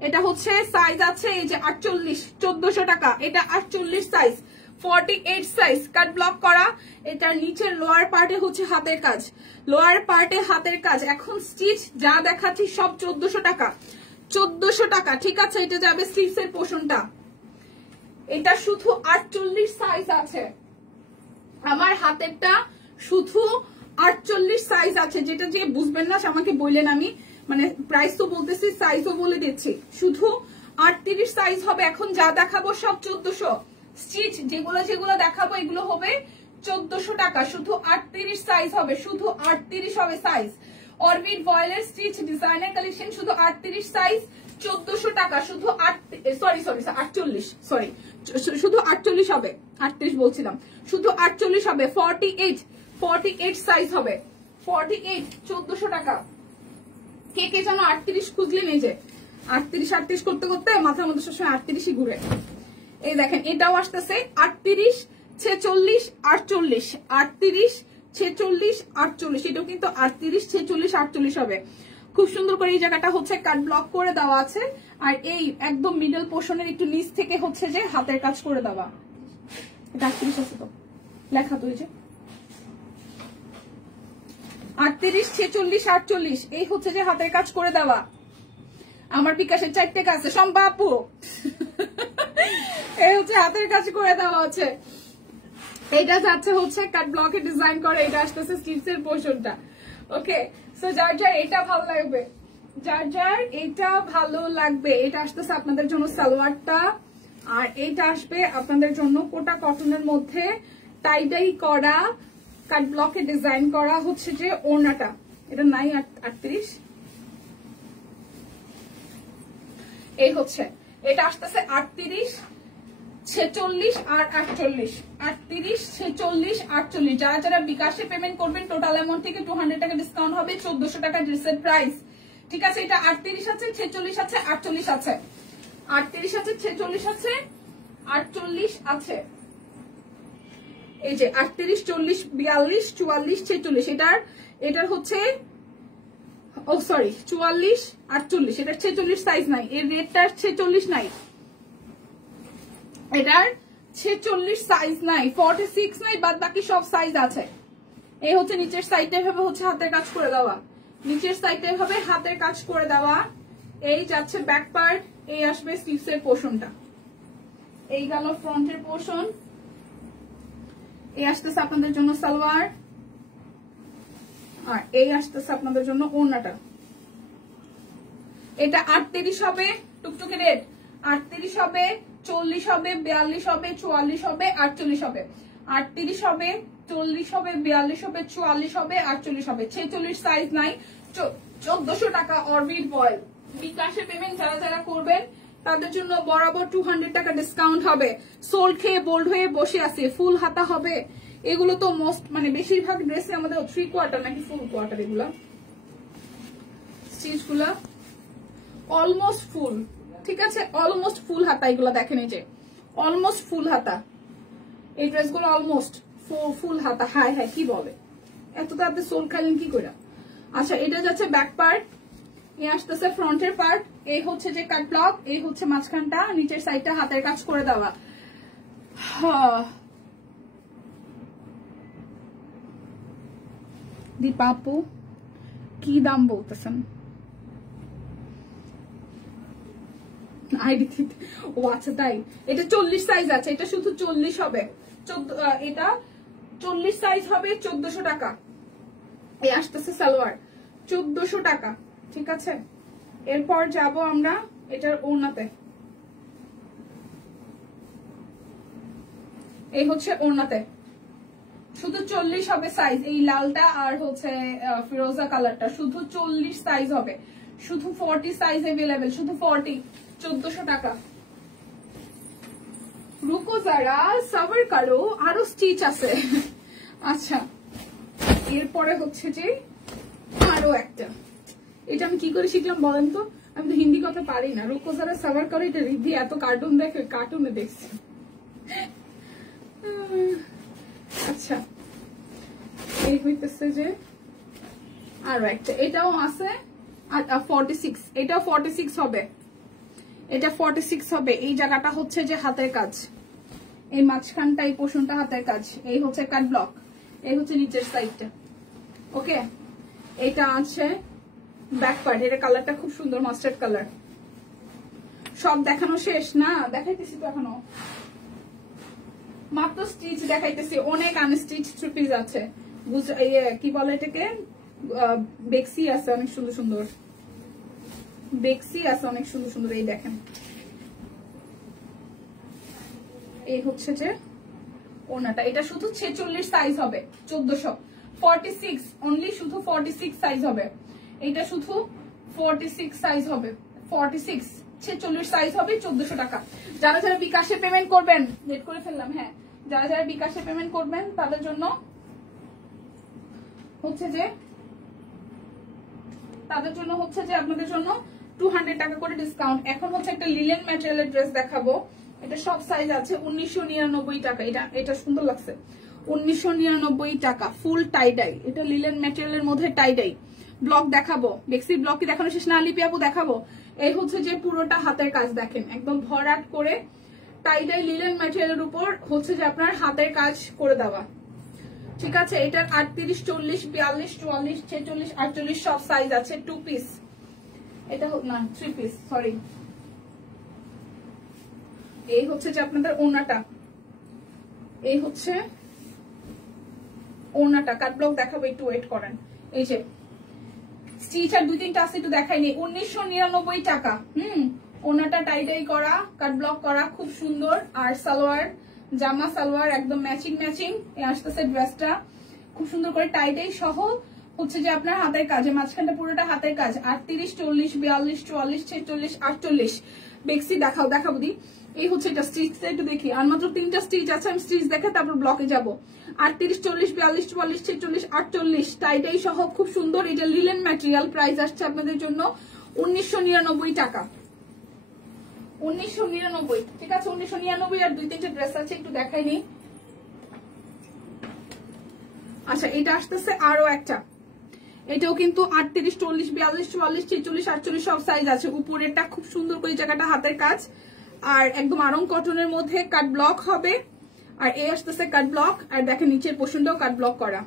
এটা হচ্ছে সাইজ আছে এই যে 48, 1400 টাকা, এটা 48 সাইজ, 48 সাইজ, কাট ব্লক করা। এটার নিচের লোয়ার পার্টে হচ্ছে হাতের কাজ, লোয়ার পার্টে হাতের কাজ। এখন স্টিচ যা দেখাচ্ছি সব 1400 টাকা, 1400 টাকা, ঠিক আছে। এটা যাবে স্লিভস এর পোর্শনটা, এটা শুধু 48 সাইজ আছে, আমার হাতেরটা শুধু 48 সাইজ আছে। যেটা যে বুঝবেন না আমাকে বললেন, আমি মানে প্রাইস তো বলতেছি, সাইজও বলে দিচ্ছি, শুধু 38 সাইজ হবে। এখন যা দেখাবো সব 1400, স্টিচ যেগুলো যেগুলো দেখাবো এগুলো হবে 1400 টাকা, শুধু 38 সাইজ হবে, শুধু 38 হবে সাইজ। অরবিট ভয়েলের স্টিচ ডিজাইনার কালেকশন, শুধু 38 সাইজ, 1400 টাকা, শুধু 48 শুধু 48 হবে, 38 বলছিলাম, শুধু 48 হবে। 48 সাইজ হবে, 48, 1400 টাকা। কে কে যেন 38 খুঁজলেন, এই যে 38 করতে করতে মাথার মধ্যে সবসময় 38ই ঘুরে। এই দেখেন, এটাও আসতেছে 38, 46, 48, 38, 46, 48, এটাও কিন্তু 38, 46, 48 হবে। খুব সুন্দর করে এই জায়গাটা হচ্ছে কাট ব্লক করে দেওয়া আছে, আর এই একদম মিডল পোর্শনের একটু নিচ থেকে হচ্ছে যে হাতের কাজ করে দেওয়া। এটা 38 আছে তো লেখা, তো এই যে 38, 46, 48, এই হচ্ছে যে হাতের কাজ করে দেওয়া। আমার বিকাশের 4টে কাছে সম্পাপু, এই হচ্ছে হাতের কাজ করে দেওয়া আছে। এটা যাচ্ছে হচ্ছে কাট ব্লকে ডিজাইন করে, এটা আসতেছে স্লিভস এর পোর্শনটা। ওকে, সো যার যার এটা ভালো লাগবে, যার যার এটা ভালো লাগবে, এটা আসতেছে আপনাদের জন্য সালোয়ারটা, আর এইটা আসবে আপনাদের জন্য কোটা কটনের মধ্যে টাই ডাই করা কাট ব্লকে ডিজাইন করা হচ্ছে যে ওড়নাটা, এটা নাই 38, এই হচ্ছে এটা আসতেছে 38, 46 আর 48, 38, 46, 48। যারা যারা বিকাশে পেমেন্ট করবেন টোটাল অ্যামাউন্ট থেকে 200 টাকা ডিসকাউন্ট হবে, 1400 টাকা ড্রেসের প্রাইস। ঠিক আছে, এটা 38 আছে, 46 আছে, 48 আছে, 38 আছে, 46 আছে, 48 আছে। এই যে 38, 40, 42, 44, 46, এটার হচ্ছে ও সরি 44, 48, এটার 46 সাইজ নাই, এর রেটটার 46 নাই, এটার 46 সাইজ নাই, 46 নাই, বাদ বাকি সব সাইজ আছে। এই হচ্ছে নিচের সাইডটা এভাবে হচ্ছে হাতের কাজ করে দেওয়া, নিচের সাইডটা এভাবে হাতের কাজ করে দেওয়া। এই যাচ্ছে ব্যাক পার্ট, এই আসবে স্লিভসের পোর্শনটা, এই গেল ফ্রন্টের পোর্শন, এই আসতেছে আপনাদের জন্য সালোয়ার, আর এই আসতেছে আপনাদের জন্য ওড়নাটা। এটা 38 হবে, টুকটুকে রেট 38 হবে, 40 হবে, 42 হবে, 44 হবে, 48 হবে, 38 হবে, 40 হবে, 42 হবে, 44 হবে, 48 হবে, 46 সাইজ নাই, 1400 টাকা অরবিট বয়েল। বিকাশে পেমেন্ট যারা যারা করবেন তাদের জন্য বরাবর 200 টাকা ডিসকাউন্ট হবে। সোল খেয়ে বোল্ড হয়ে বসে আছে, ফুল হাতা হবে। এগুলো তো মোস্ট মানে বেশিরভাগ ড্রেসে আমাদের 3/4 নাকি ফুল কোয়ার্টার, এগুলা স্টিচ গুলা অলমোস্ট ফুল। ঠিক আছে, অলমোস্ট ফুল হাতা এগুলো দেখেন, এই যে অলমোস্ট ফুল হাতা, এই ড্রেসগুলো অলমোস্ট ফুল হাতা। হাই হাই কি বলে, এত তাড়াতাড়ি সোল খাইলেন কি করে। আচ্ছা, এটা যাচ্ছে ব্যাক পার্ট, এই আসতেছে ফ্রন্টের পার্ট, এই হচ্ছে যে কাট ব্লক, এই হচ্ছে মাঝখানটা, নিচের সাইডটা হাতের কাজ করে দেওয়া। দীপাপু কি দাম বলতেছেন? ও আচ্ছা তাই, এটা 40 সাইজ আছে, এটা শুধু 40 হবে, এটা 40 সাইজ হবে, 1400 টাকা। এই আসতেছে সালোয়ার, 1400 টাকা। ঠিক আছে, এরপর যাব আমরা এটার ওড়নাতে, এই হচ্ছে ওড়নাতে, শুধু 40 হবে সাইজ, এই লালটা আর হচ্ছে ফিরোজা কালারটা শুধু 40 সাইজ হবে, শুধু 40 সাইজ अवेलेबल, শুধু 40, 1400 টাকা। রুকো যারা, সবার করো, আরো স্টিচ আছে। আচ্ছা, এরপরে হচ্ছে যে আরো একটা, এটা আমি কি করে শিখলাম বলেন তো, আমি তো হিন্দি কথা পারি না। রুকো যারা সবার করো, এটা রিদ্ধি এত কার্টুন দেখে, কার্টুনে দেখছি। আচ্ছা, এই হইতেছে যে আরো একটা, এটাও আছে 46, এটাও 46 হবে, এটা 46 হবে। এই জায়গাটা হচ্ছে যে হাতের কাজ, এই মাঝখানটা এই পোর্শনটা হাতের কাজ, এই হচ্ছে কাট ব্লক, এই হচ্ছে নিচের সাইডটা। ওকে, এটা আছে ব্যাক পার্ট, এটা কালারটা খুব সুন্দর, মাস্টার্ড কালার। সব দেখানো শেষ না, দেখাইতেছি তো এখনো, মাত্র স্টিচ দেখাইতেছি, অনেক আনস্টিচ থ্রি পিস আছে, কি বলে এটাকে, বেক্সি আছে অনেক সুন্দর সুন্দর, বেক্সি আছে অনেক সুন্দর সুন্দর। এই দেখেন, এই হচ্ছে যে ওনাটা, এটা শুধু 46 সাইজ হবে, 1400, 46 অনলি, শুধু 46 সাইজ হবে, এটা শুধু 46 সাইজ হবে, 46, 46 সাইজ হবে, 1400 টাকা। যারা যারা বিকাশে পেমেন্ট করবেন, লেট করে ফেললাম, হ্যাঁ, যারা যারা বিকাশে পেমেন্ট করবেন তাদের জন্য হচ্ছে যে আপনাদের জন্য 200 টাকা করে ডিসকাউন্ট। এখন হচ্ছে একটা লিলেন ম্যাটেরিয়ালের ড্রেস দেখাবো, এটা সব সাইজ আছে, 1999 টাকা। এটা সুন্দর লাগছে, 1999 টাকা, ফুল টাইডাই, এটা লিলেন ম্যাটেরিয়ালের মধ্যে টাইডাই। ব্লক দেখাবো, বেক্সি ব্লক কি দেখানো শেষ না, লিপি আপু দেখাবো। এই হচ্ছে যে পুরোটা হাতের কাজ, দেখেন একদম ভরাট করে টাইডাই লিলেন ম্যাটেরিয়ালের উপর হচ্ছে যে আপনার হাতের কাজ করে দেওয়া। ঠিক আছে, এটার 38, 40, 42, 44, 46, 48 সব সাইজ আছে, 2 পিস, এটা না 3 পিস, সরি। এই হচ্ছে যে আপনাদের ওড়নাটা, এই হচ্ছে ওড়নাটা, কাট ব্লক দেখাবো, একটু ওয়েট করেন। এই যে স্টিচ আর 2-3টা আছে, একটু দেখাইনি, 1999 টাকা। ওড়নাটা টাই টাই করা, কাট ব্লক করা, খুব সুন্দর। আর সালোয়ার জামা সালোয়ার একদম ম্যাচিং ম্যাচিং আসতেছে ড্রেসটা, খুব সুন্দর করে টাইটাই সহ হচ্ছে যে আপনার হাতের কাজে, মাঝখানটা পুরোটা হাতের কাজ। 38, 40, 42, 44, 46, 48 বেক্সি দেখাবো দি। এই হচ্ছে এটা স্টিচটা একটু দেখি, আর মাত্র 3টা স্টিচ আছে, আমি স্টিচ দেখে তারপর ব্লকে যাব। 38, 40, 42, 44, 46, 48 টাইটাই সহ খুব সুন্দর। এটা লিলেন ম্যাটেরিয়াল, প্রাইস আসছে আপনাদের জন্য 1999 টাকা। 1999, ঠিক আছে 1999। আর 2-3টা ড্রেস আছে একটু দেখাই নি। আচ্ছা এটা আসতেছে আরো একটা, এটাও কিন্তু 38, 40, 42, 44, 46, 48 সব সাইজ আছে। উপরেরটা খুব সুন্দর করে জায়গাটা হাতের কাজ, আর একদম আরং কটনের মধ্যে কাট ব্লক হবে। আর এই আসতেছে কাট ব্লক, আর দেখেন নিচের পোর্শনটাও কাট ব্লক করা।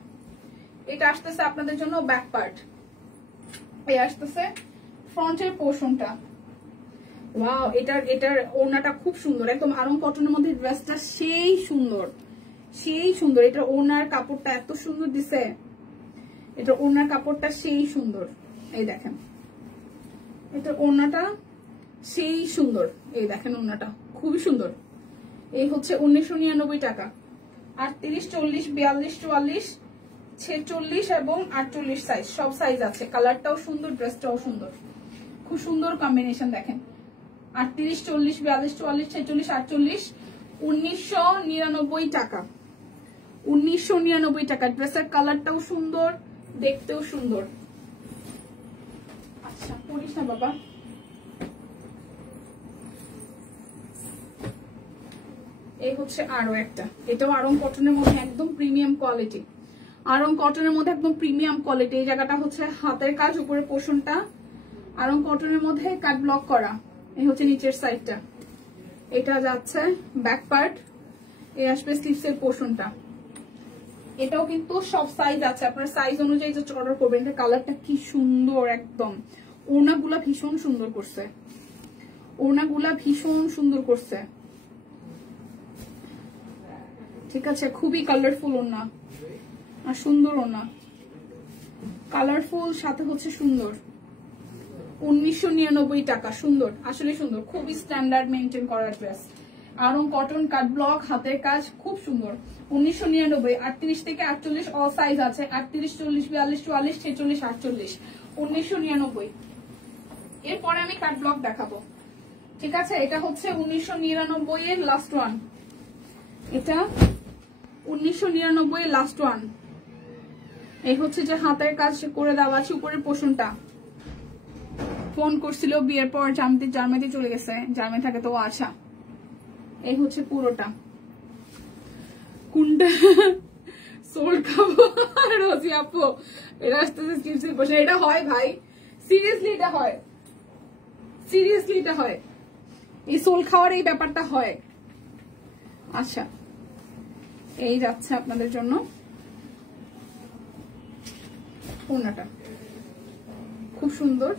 এটা আসতেছে আপনাদের জন্য ব্যাক পার্ট, এই আসতেছে ফ্রন্টের পোর্শনটা। ওয়াও, এটার ওড়নাটা খুব সুন্দর, একদম আরং কটনের মধ্যে ড্রেসটা সেই সুন্দর, সেই সুন্দর। এটার ওড়নার কাপড়টা এত সুন্দর দিছে, এটা ওড়নার কাপড়টা সেই সুন্দর। এই দেখেন এটা ওড়নাটা সেই সুন্দর, এই দেখেন ওড়নাটা খুবই সুন্দর। এই হচ্ছে 1999 টাকা। 38, 40, 42, 44, 46 এবং 48 সাইজ, সব সাইজ আছে। কালারটাও সুন্দর, ড্রেসটাও সুন্দর, খুব সুন্দর কম্বিনেশন। দেখেন 38, 40, 42, 44, 46, 48 1999 টাকা। 1999 টাকা। ড্রেসের কালারটাও সুন্দর, দেখতেও সুন্দর। আচ্ছা পড়িস না বাবা। এই হচ্ছে আরো একটা, এটাও আরং কটনের মধ্যে একদম প্রিমিয়াম কোয়ালিটি, আরং কটনের মধ্যে একদম প্রিমিয়াম কোয়ালিটি। এই জায়গাটা হচ্ছে হাতের কাজ, উপরের পোর্শনটা আরং কটনের মধ্যে কাট ব্লক করা। এই হচ্ছে নিচের সাইডটা, এটা যাচ্ছে ব্যাক পার্ট, এই আসবে স্লিভসের পোর্শনটা। এটাও কিন্তু সব সাইজ আছে, আপনার সাইজ অনুযায়ী যে অর্ডার করবেন। এটা কালারটা কি সুন্দর একদম। ওড়নাগুলা ভীষণ সুন্দর করছে, ওড়নাগুলা ভীষণ সুন্দর করছে, ঠিক আছে খুবই কালারফুল ওড়না, আর সুন্দর ওড়না, কালারফুল সাথে হচ্ছে সুন্দর। 1999 টাকা। সুন্দর, আসলে সুন্দর, খুবই স্ট্যান্ডার্ড মেনটেন করা ড্রেস। আরং কটন কাট ব্লক হাতের কাজ, খুব সুন্দর। 1999, 38 থেকে 48 অল সাইজ আছে। 38, 40, 42, 44, 46, 48 1999। এরপরে আমি কাট ব্লক দেখাবো, ঠিক আছে। এটা হচ্ছে 1999 এর লাস্ট ওয়ান, এটা 1999 এর লাস্ট ওয়ান। এই হচ্ছে যে হাতের কাজ করে দেওয়া আছে উপরের পোর্শনটা। ফোন করছিল বিয়ের পর, জার্মানিতে চলে গেছে, জার্মানি থাকে তো আশা। এই হচ্ছে পুরোটা, কোনটা সোল খাবো রোজি আপু, এটা আসতেছে স্লিভসের পোর্শন। এটা হয় ভাই, সিরিয়াসলি এটা হয়, সিরিয়াসলি এটা হয়, এই সোল খাওয়ার এই ব্যাপারটা হয়। আচ্ছা এই যাচ্ছে আপনাদের জন্য ওড়নাটা, খুব সুন্দর।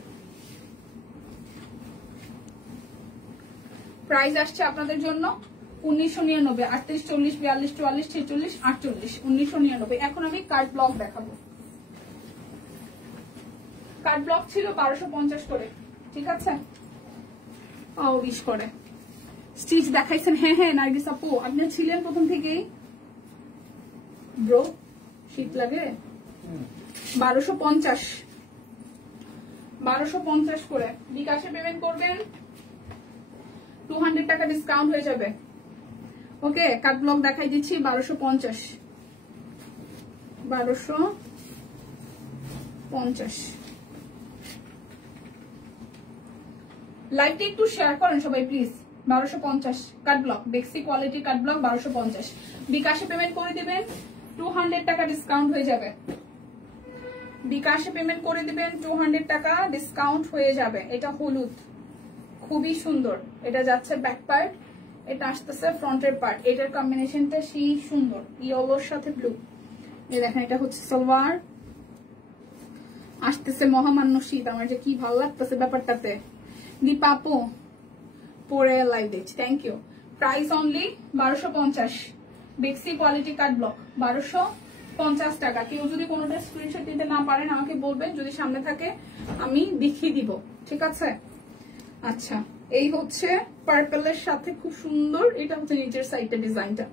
প্রাইস আসছে আপনাদের জন্য 1999। 38, 40, 42, 44, 46, 48 1999। এখন আমি কাট ব্লক দেখাবো। কাট ব্লক ছিল 1250 করে, ঠিক আছে 20 করে। স্টিচ দেখাইছেন, হ্যাঁ হ্যাঁ নার্গিস আপু আপনি ছিলেন প্রথম থেকেই। ব্রো শীত লাগে। 1250, 1250 করে বিকাশে পেমেন্ট করবেন, 200 টাকা ডিসকাউন্ট হয়ে যাবে। ওকে কাট ব্লক দেখাই দিচ্ছি 1250, 1250। লাইভটা একটু শেয়ার করেন সবাই প্লিজ। 1250 কাট ব্লক, বেক্সি কোয়ালিটি কাট ব্লক 1250। বিকাশে পেমেন্ট করে দিবেন, 200 টাকা ডিসকাউন্ট হয়ে যাবে। বিকাশে পেমেন্ট করে দিবেন, 200 টাকা ডিসকাউন্ট হয়ে যাবে। এটা হলুদ, খুবই সুন্দর। এটা যাচ্ছে ব্যাক পার্ট, এটা আসতেছে ফ্রন্টের পার্ট। এটার কম্বিনেশনটা সেই সুন্দর, ইয়েলোর সাথে ব্লু। এই দেখেন এটা হচ্ছে সালোয়ার। আসতেছে মহামান্য শীত, আমার যে কি ভালো লাগতেছে ব্যাপারটাতে। দীপা আপু পরে লাইভ দিচ্ছি, থ্যাংক ইউ। প্রাইস অনলি 1250, বেক্সি কোয়ালিটি কাট ব্লক 1250 টাকা। কেউ যদি কোনোটা স্ক্রিনশট দিতে না পারেন আমাকে বলবেন, যদি সামনে থাকে আমি দেখিয়ে দিব, ঠিক আছে। আচ্ছা এই হচ্ছে পার্পলের সাথে খুব সুন্দর, এটা হচ্ছে নিচের সাইডের ডিজাইনটা,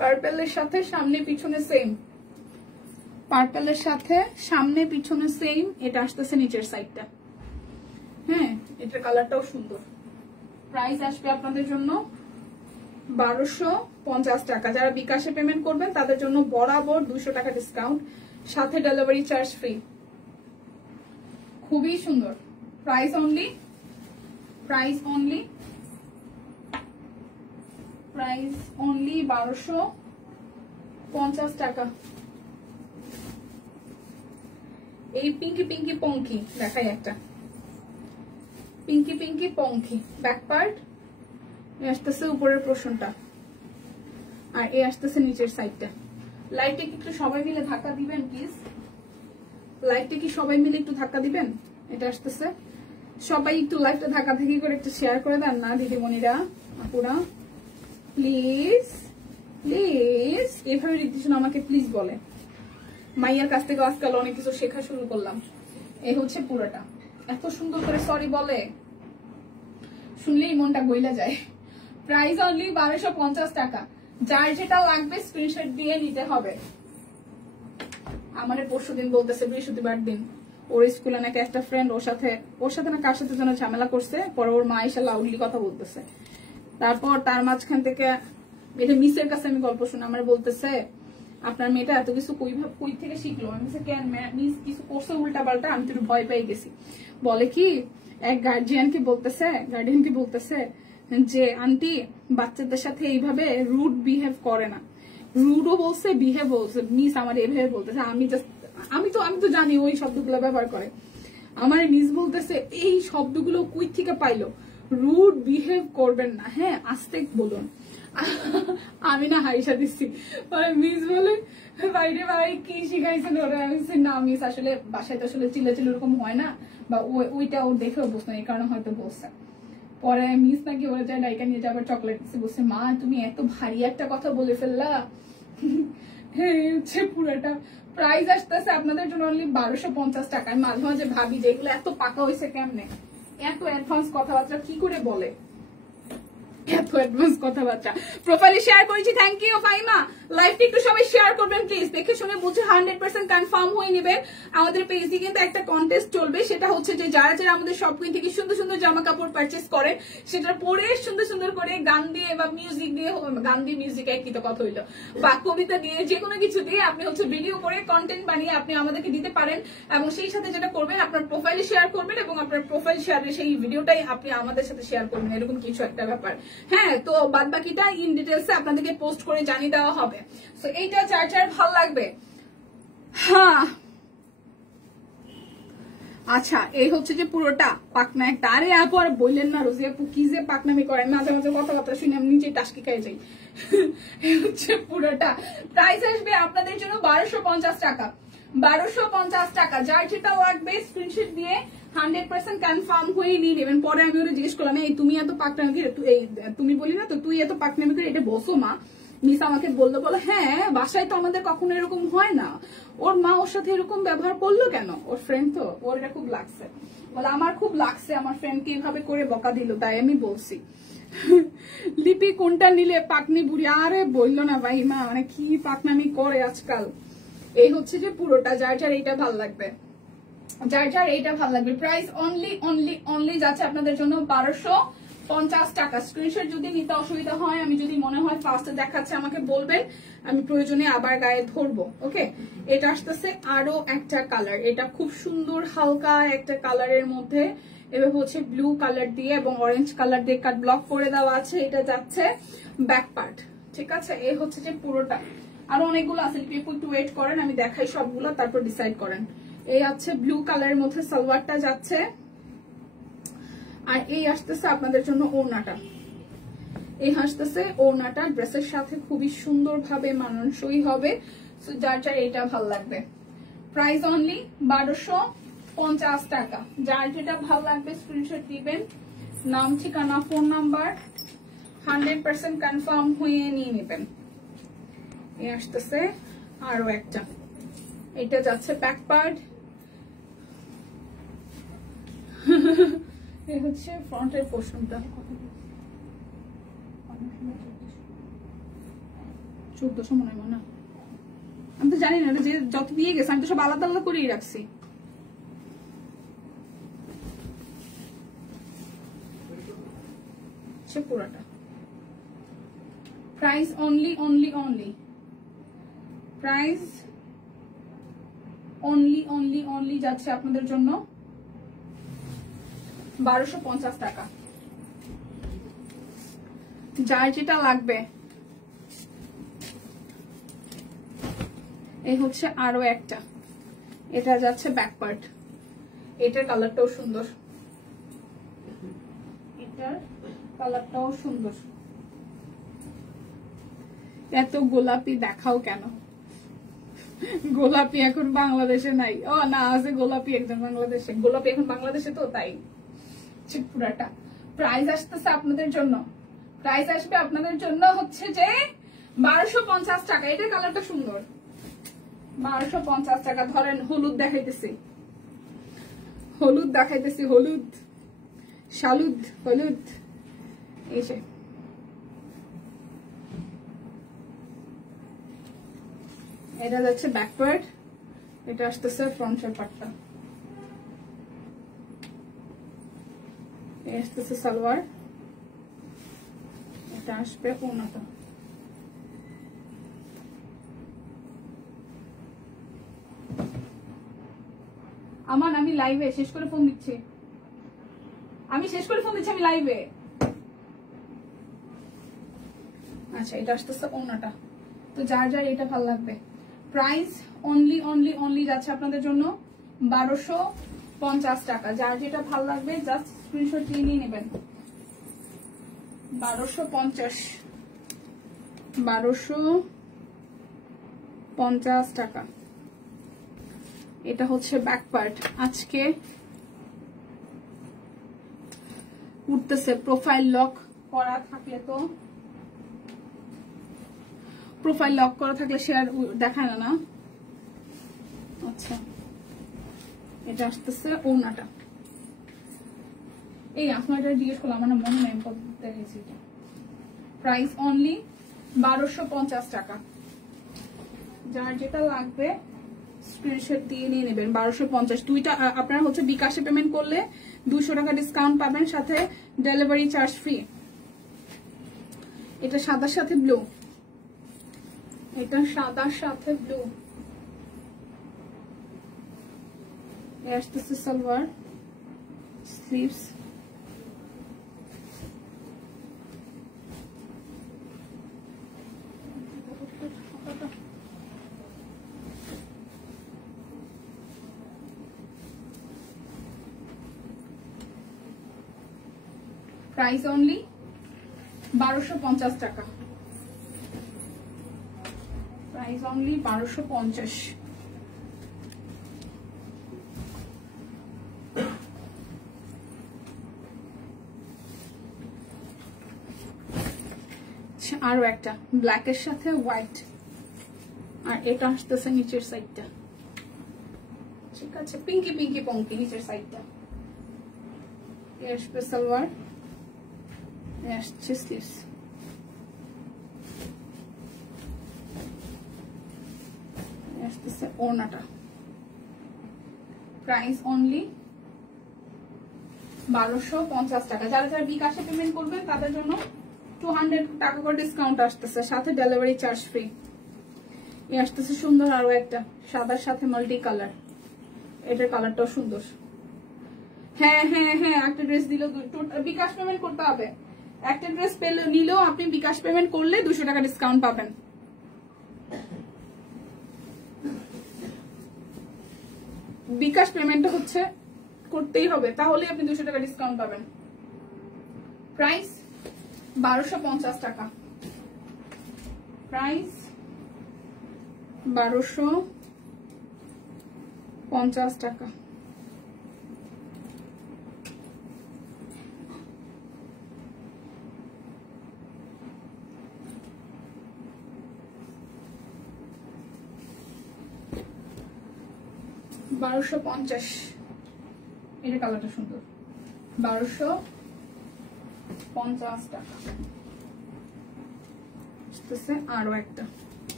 পার্পলের সাথে সামনে পিছনে সেম, পার্পলের সাথে সামনে পিছনে সেম, এটা আসতেছে নিচের সাইডটা। হ্যাঁ, এটার কালারটাও সুন্দর। প্রাইস আসবে আপনাদের জন্য 1250 টাকা। যারা বিকাশে পেমেন্ট করবেন তাদের জন্য বরাবর 200 টাকা ডিসকাউন্ট, সাথে ডেলিভারি চার্জ ফ্রি। খুবই সুন্দর। প্রাইস অনলি 1250 টাকা। এই পিঙ্কি পিঙ্কি পঙ্কি দেখাই একটা, পিঙ্কি পিঙ্কি পঙ্কি ব্যাক পার্ট, আসতেছে উপরের পোর্শনটা, আর এ আসতেছে নিচের সাইডটা। লাইটটা কি একটু সবাই মিলে ধাক্কা দিবেন প্লিজ, লাইটটা কি সবাই মিলে একটু ধাক্কা দিবেন। এটা আসতেছে, সবাই একটু লাইটটা ধাক্কা ধাক্কি করে একটু শেয়ার করে দেন না দিদিমণিরা, আপুরা, প্লিজ প্লিজ। এভাবে রীতিশন আমাকে প্লিজ বলে, মাইয়ার কাছ থেকে আজকাল অনেক কিছু শেখা শুরু করলাম। এই হচ্ছে পুরোটা, এত সুন্দর করে সরি বলে, শুনলেই মনটা গইলা যায়। প্রাইস অনলি 1250 টাকা। যার যেটা লাগবে স্ক্রিনশট দিয়ে নিতে হবে। আমার পরশুদিন বলতেছে, বৃহস্পতিবার দিন ওর স্কুলে নাকি একটা ফ্রেন্ড ওর সাথে না কার সাথে যেন ঝামেলা করছে, পরে ওর মা এসে লাউডলি কথা বলতেছে। তারপর তার মাঝখান থেকে এটা মিসের কাছে আমি গল্প শুনে আমার বলতেছে, আপনার মেয়েটা এত কিছু কই থেকে শিখলো। আমি কেন মিস কিছু করছে উল্টা পাল্টা, আমি তো ভয় পেয়ে গেছি। বলে কি, এক গার্ডিয়ানকে বলতেছে যে আন্টি বাচ্চাদের সাথে এইভাবে রুড বিহেভ করে না, রুডও বলছে বিহেভ বলছে, মিস আমার এভাবে বলতেছে। আমি তো জানি ওই শব্দগুলো ব্যবহার করে। আমার মিস বলতেছে এই শব্দগুলো কই থেকে পাইলো, রুড বিহেভ করবেন না, হ্যাঁ আস্তে বলুন। আমি না হাইসা দিচ্ছি, মিস বলে বাইরে ভাই কি শিখাইছেন ওরা। না মিস আসলে বাসায় তো আসলে চিল্লাচিল্লি ওরকম হয় না, বা ওইটা ও দেখেও বসতো, এই কারণে হয়তো বলছে। পরে মিস নাকি ওরা যায় ডাইকা নিয়ে যাবার চকলেট দিচ্ছে, বলছে মা তুমি এত ভারী একটা কথা বলে ফেললা। হচ্ছে পুরোটা। প্রাইস আসতেছে আপনাদের জন্য অনলি 1250 টাকা। আমি মাঝে মাঝে ভাবি যে এগুলো এত পাকা হয়েছে কেমনে, এত অ্যাডভান্স কথাবার্তা কি করে বলে, এত অ্যাডভান্স কথাবার্তা। প্রোফাইলে শেয়ার করেছি, থ্যাংক ইউ ফাইমা। লাইভটা একটু সবাই শেয়ার করবেন প্লিজ, দেখে শুনে বুঝে 100% কনফার্ম হয়ে নেবেন। আমাদের পেজে কিন্তু একটা কন্টেস্ট চলবে, সেটা হচ্ছে যে যারা যারা আমাদের শপিং থেকে সুন্দর সুন্দর জামা কাপড় পারচেস করেন, সেটা পরে সুন্দর সুন্দর করে গান দিয়ে বা মিউজিক দিয়ে, গান দিয়ে মিউজিক একই তো কথা হইলো, বা কবিতা দিয়ে, যে কোনো কিছু দিয়ে আপনি হচ্ছে ভিডিও করে কন্টেন্ট বানিয়ে আপনি আমাদেরকে দিতে পারেন। এবং সেই সাথে যেটা করবেন, আপনার প্রোফাইলে শেয়ার করবেন এবং আপনার প্রোফাইল শেয়ারে সেই ভিডিওটাই আপনি আমাদের সাথে শেয়ার করবেন, এরকম কিছু একটা ব্যাপার। হ্যাঁ, তো বাদ বাকিটা ইন ডিটেলসে আপনাদেরকে পোস্ট করে জানিয়ে দেওয়া হবে। তো এইটা যার যার ভাল লাগবে। হ্যাঁ আচ্ছা, এই হচ্ছে যে পুরোটা পাকনা একটা। আরে আপু আর বললেন না, রোজি আপু কি যে পাকনামি করেন, মাঝে মাঝে কথাবার্তা শুনে আমি নিজে টাস্কি খেয়ে যাই। এই হচ্ছে পুরোটা। প্রাইস আসবে আপনাদের জন্য 1250 টাকা। 1250 টাকা। যার যেটা লাগবে স্ক্রিনশট দিয়ে 100% কনফার্ম হয়ে নিয়ে নেবেন। পরে আমি ওরা জিজ্ঞেস করলাম, এই তুমি এত পাকনামি করে, তুমি বলি না তো তুই এত পাকনামি করে এটা বসো মা। মিস আমাকে বললো, হ্যাঁ বাসায় তো আমাদের কখনো এরকম হয় না, ওর মা ওর সাথে এরকম ব্যবহার করলো কেন, ওর ফ্রেন্ড তো, ওর এটা খুব লাগছে। বলে আমার খুব লাগছে, আমার ফ্রেন্ডকে এভাবে করে বকা দিল, তাই আমি বলছি। লিপি কোনটা নিলে পাকনি বুড়ি, আরে বললো না ভাই মা, মানে কি পাকনামি করে আজকাল। এই হচ্ছে যে পুরোটা, যার যার এইটা ভাল লাগবে, যার যার এইটা ভাল লাগবে। প্রাইস অনলি অনলি অনলি যাচ্ছে আপনাদের জন্য 1250 টাকা। স্ক্রিনশট যদি নিতে অসুবিধা হয়, আমি যদি মনে হয় ফার্স্টে দেখাচ্ছে আমাকে বলবেন, আমি প্রয়োজনে আবার গায়ে ধরবো। ওকে, এটা আসতেছে আরো একটা কালার, এটা খুব সুন্দর হালকা একটা কালারের মধ্যে, এবার হচ্ছে ব্লু কালার দিয়ে এবং অরেঞ্জ কালার দিয়ে কাট ব্লক করে দেওয়া আছে। এটা যাচ্ছে ব্যাক পার্ট, ঠিক আছে। এই হচ্ছে যে পুরোটা, আরো অনেকগুলো আছে, একটু ওয়েট করেন, আমি দেখাই সবগুলো, তারপর ডিসাইড করেন। এই আছে ব্লু কালারের মধ্যে সালোয়ারটা যাচ্ছে, আর এই আসতেছে আপনাদের জন্য ওড়নাটা। এই আসতেছে ওড়নাটা, ড্রেসের সাথে খুবই সুন্দর ভাবে মানানসই হবে। সো যার যার এটা ভাল লাগবে। প্রাইস অনলি 1250 টাকা। যার যেটা ভাল লাগবে স্ক্রিনশট দিবেন, নাম ঠিকানা ফোন নাম্বার 100% কনফার্ম হয়ে নিয়ে নেবেন। এই আসতেছে আরো একটা, এটা যাচ্ছে ব্যাক পার্ট। এই হচ্ছে ফ্রন্টের পোর্শনটা, 1400 মনে হয় না, আমি তো জানি না, যে যত দিয়ে গেছে আমি তো সব আলাদা আলাদা করেই রাখছি। পুরাটা price only only only price only only only যাচ্ছে আপনাদের জন্য 1250 টাকা। যার যেটা লাগবে। এই হচ্ছে আরো একটা, এটা যাচ্ছে ব্যাক পার্ট, এটার কালারটাও সুন্দর, এটার কালারটাও সুন্দর। এত গোলাপি দেখাও কেন? গোলাপি এখন বাংলাদেশে নাই। ও না, আছে গোলাপি একজন বাংলাদেশে, গোলাপি এখন বাংলাদেশে তো, তাই পুরাটা। প্রাইস আসতেছে আপনাদের জন্য, প্রাইস আসবে আপনাদের জন্য হচ্ছে যে 1250 টাকা। এটার কালারটা সুন্দর, 1250 টাকা। ধরেন হলুদ দেখাইতেছি, হলুদ দেখাইতেছি, হলুদ শালুদ হলুদ। এই যে এটা যাচ্ছে ব্যাকওয়ার্ড, এটা আসতেছে ফ্রন্টের পার্টটা, এটা আসতেছে সালোয়ার, এটা আসবে ওড়নাটা। আমার আমি লাইভে শেষ করে ফোন দিচ্ছি, আমি শেষ করে ফোন দিচ্ছি, আমি লাইভে। আচ্ছা, এটা আসতেছে ওড়নাটা। তো যার যার এটা ভালো লাগবে, প্রাইস অনলি অনলি অনলি যাচ্ছে আপনাদের জন্য 1250 টাকা। যার যেটা ভালো লাগবে জাস্ট স্ক্রিনশট নিয়ে নেবেন। 1250 টাকা। এটা হচ্ছে ব্যাক পার্ট। আজকে উঠতেছে প্রোফাইল লক করা থাকলে, তো প্রোফাইল লক করা থাকলে শেয়ার দেখায় না। আচ্ছা, এটা আসতেছে ওড়নাটা। এই আপনার এটা জিজ্ঞেস করলাম, আমার মনে নেই কত দেখেছি। প্রাইস অনলি 1250 টাকা। যার যেটা লাগবে স্ক্রিনশট দিয়ে নিয়ে নেবেন। 1250। দুইটা আপনারা হচ্ছে বিকাশে পেমেন্ট করলে 200 টাকা ডিসকাউন্ট পাবেন, সাথে ডেলিভারি চার্জ ফ্রি। এটা সাদার সাথে ব্লু, এটা সাদার সাথে ব্লু। আসতেছে সালোয়ার, স্লিভস, প্রাইস অনলি 1250 টাকা। Price only 1250। আরো একটা ব্ল্যাকের সাথে হোয়াইট, আর এটা আসতেছে নিচের সাইডটা, ঠিক আছে, পিঙ্কি পিঙ্কি পঙ্কি নিচের সাইডটা। আসবে সালোয়ার, আসছে স্লিভস। আসতেছে ওড়নাটা। প্রাইস অনলি 1250 টাকা। যারা যারা বিকাশে পেমেন্ট করবেন তাদের জন্য 200 টাকা করে ডিসকাউন্ট আসতেছে, সাথে ডেলিভারি চার্জ ফ্রি। এ আসতেছে সুন্দর আরো একটা, সাদার সাথে মাল্টি কালার। এটার কালারটাও সুন্দর। হ্যাঁ হ্যাঁ হ্যাঁ, একটা ড্রেস দিল বিকাশ পেমেন্ট করতে হবে। একটা ড্রেস নিলেও আপনি বিকাশ পেমেন্ট করলে 200 টাকা ডিসকাউন্ট পাবেন। বিকাশ পেমেন্টটা হচ্ছে করতেই হবে, তাহলে আপনি 200 টাকা ডিসকাউন্ট পাবেন। প্রাইস 1250 টাকা। প্রাইস 1250 টাকা। $1250। এটা কালারটা সুন্দর। 1250 টাকা। আরো একটা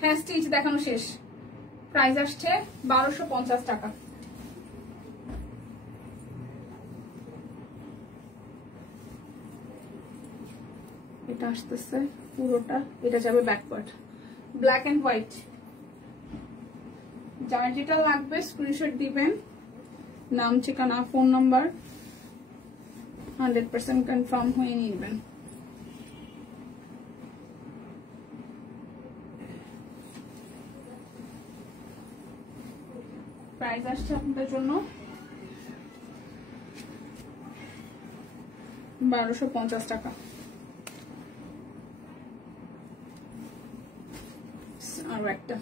হ্যাঁ স্টিচ দেখানো শেষ। প্রাইস আসছে 1250 টাকা। এটা আসতেছে পুরোটা, এটা যাবে ব্যাকওয়ার্ড, ব্ল্যাক এন্ড হোয়াইট। যার যেটা লাগবে স্ক্রিনশট দিবেন, নাম ঠিকানা ফোন নাম্বার 100% কনফার্ম হয়ে নিবেন। প্রাইস আসছে আপনাদের জন্য 1250 টাকা। আরো একটা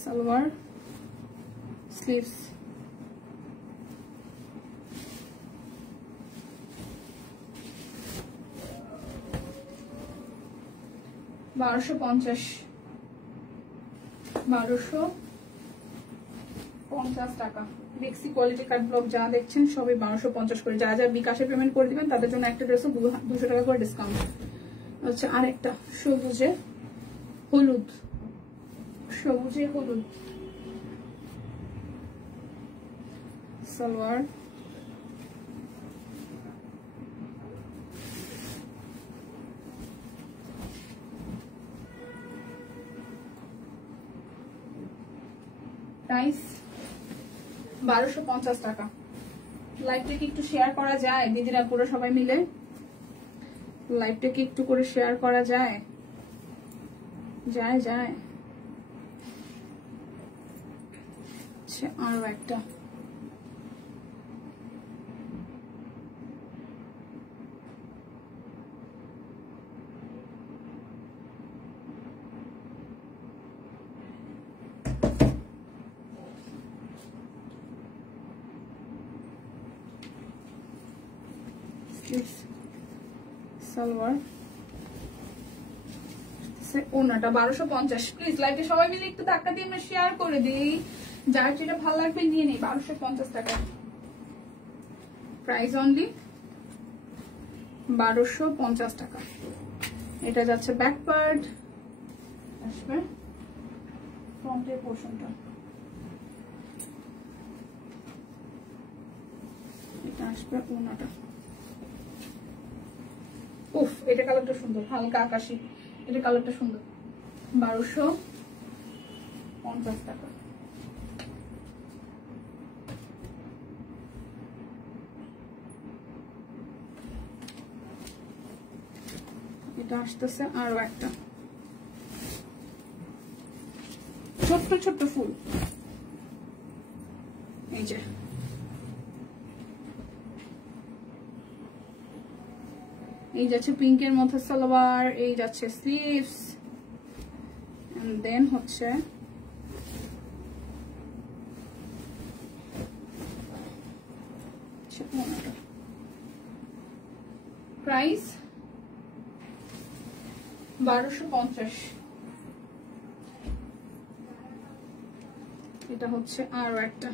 সালোয়ার স্লিভস, 1250 টাকা। মেক্সি কোয়ালিটি কাট ব্লক যা দেখছেন সবই 1250 করে। যারা যারা বিকাশে পেমেন্ট করে দিবেন তাদের জন্য একটা ড্রেসও 200 টাকা করে ডিসকাউন্ট। আচ্ছা আরেকটা সবুজে হলুদ, সবুজে হলুদ সালোয়ার, প্রাইস 1250 টাকা। লাইভটা কি একটু শেয়ার করা যায় দিদিরা পুরো সবাই মিলে? লাইভটা কি একটু করে শেয়ার করা যায়? যায় যায়। আচ্ছা আরো একটা সালোয়ার, ওনাটা 1250। প্লিজ লাইভে সবাই মিলে একটু ধাক্কা দিয়ে আমরা শেয়ার করে দিই, যার যেটা ভালো লাগবে নিয়ে নেই। 1250 টাকা প্রাইস, অনলি 1250 টাকা। এটা যাচ্ছে ব্যাক পার্ট, আসবে ফ্রন্টের পোর্শনটা, এটা আসবে ওনাটা। উফ এটা কালারটা সুন্দর, হালকা আকাশি, এটা কালারটা সুন্দর। 1250 টাকা। এটা আসতেছে আরো একটা ছোট্ট ছোট্ট ফুল, এই যে এই যাচ্ছে পিঙ্কের মধ্যে সালোয়ার, এই যাচ্ছে স্লিভস, এন্ড দেন হচ্ছে প্রাইস 1250। এটা হচ্ছে আরো একটা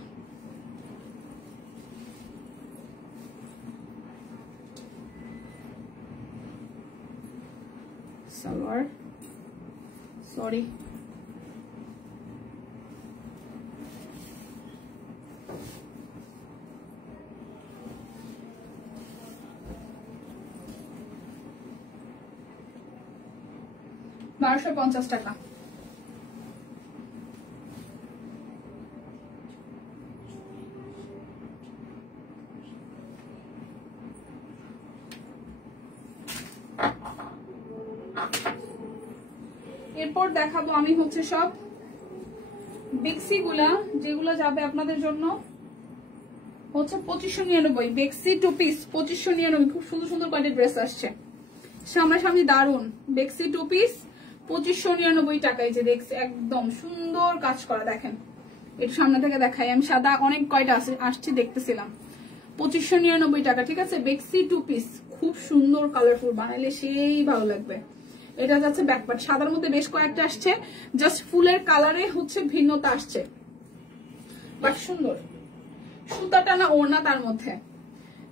সালোয়ার, সরি $1250 টাকা। এরপর দেখাবো আমি হচ্ছে সব বিক্সি গুলা, যেগুলো যাবে আপনাদের জন্য হচ্ছে 2599 বেক্সি 2 পিস 2599 খুব সুন্দর সুন্দর কোয়ালিটির ড্রেস আসছে সামনাসামনি দারুন বেক্সি 2 পিস 2599 টাকায় যে দেখছি একদম সুন্দর কাজ করা দেখেন একটু সামনে থেকে দেখাই আমি সাদা অনেক কয়টা আসছে দেখতেছিলাম 2599 টাকা ঠিক আছে বেক্সি 2 পিস খুব সুন্দর কালারফুল বানাইলে সেই ভালো লাগবে এটা যাচ্ছে ব্যাকপার্ট সাদার মধ্যে বেশ কয়েকটা আসছে জাস্ট ফুলের কালারে হচ্ছে ভিন্নতা আসছে বাট সুন্দর সুতা টানা ওড়না তার মধ্যে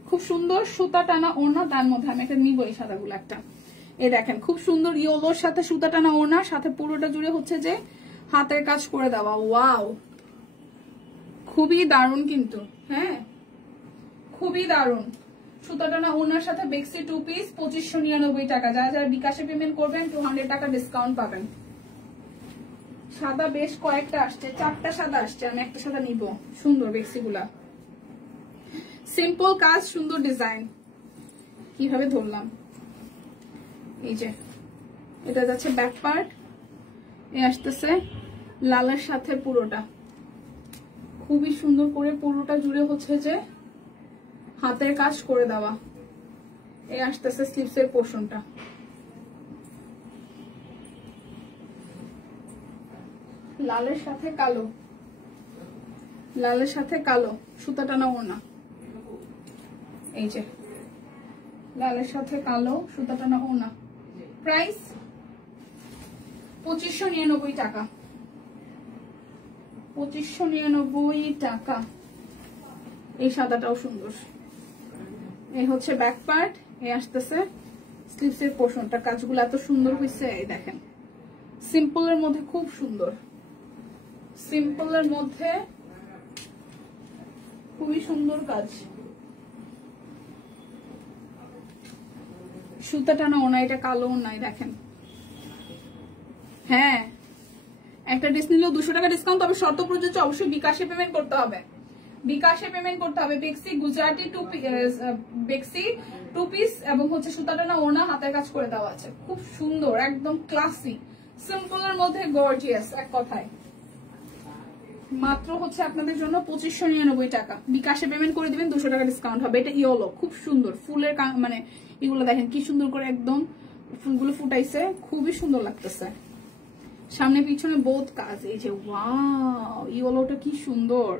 খুব সুন্দর সুতা টানা ওড়না তার মধ্যে আমি একটা নিব এই সাদাগুলো একটা এই দেখেন খুব সুন্দর ইয়েলোর সাথে সুতা টানা ওড়না সাথে পুরোটা জুড়ে হচ্ছে যে হাতের কাজ করে দেওয়া ওয়াও খুবই দারুণ কিন্তু হ্যাঁ খুবই দারুণ সুতা টানা ওড়নার সাথে বেক্সি 2 পিস 2599 টাকা যারা যারা বিকাশে পেমেন্ট করবেন 200 টাকা ডিসকাউন্ট পাবেন সাদা বেশ কয়েকটা আসছে 4টা সাদা আসছে আমি একটা সাদা নিব সুন্দর বেক্সিগুলা সিম্পল কাজ সুন্দর ডিজাইন কিভাবে ধরলাম এই যে এটা যাচ্ছে ব্যাক পার্ট এই আসতেছে লালের সাথে পুরোটা খুবই সুন্দর করে পুরোটা জুড়ে হচ্ছে যে হাতের কাজ করে দেওয়া এই আসতেছে স্লিভসের পোর্শনটা লালের সাথে কালো লালের সাথে কালো সুতা টানা ওড়না এই যে লালের সাথে কালো সুতা টানা ওড়না প্রাইস 2599 টাকা 2599 টাকা এই সাদাটাও সুন্দর এই হচ্ছে ব্যাক পার্ট এই আসতেছে স্লিভসের পোর্শনটা কাজগুলো এত সুন্দর হয়েছে এই দেখেন সিম্পলের মধ্যে খুব সুন্দর সিম্পলের মধ্যে খুবই সুন্দর কাজ সুতা টানা ওনা এটা কালো ওনাই দেখেন হ্যাঁ একটা ড্রেস নিলেও 200 টাকা ডিসকাউন্ট তবে শর্ত প্রযোজ্য অবশ্যই বিকাশে পেমেন্ট করতে হবে বিকাশে পেমেন্ট করতে হবে বেক্সি গুজরাটি বেক্সি 2 পিস এবং হচ্ছে সুতা টানা ওনা হাতের কাজ করে দেওয়া আছে খুব সুন্দর একদম ক্লাসি সিম্পলের মধ্যে গর্জিয়াস এক কথায় মাত্র হচ্ছে আপনাদের জন্য 2599 টাকা বিকাশে পেমেন্ট করে দিবেন 200 টাকা ডিসকাউন্ট হবে এটা ইয়েলো খুব সুন্দর ফুলের মানে এগুলো দেখেন কি সুন্দর করে একদম ফুলগুলো ফুটাইছে খুবই সুন্দর লাগতেছে সামনে পিছনে বোথ কাজ এই যে ওয়াও ইয়েলোটা কি সুন্দর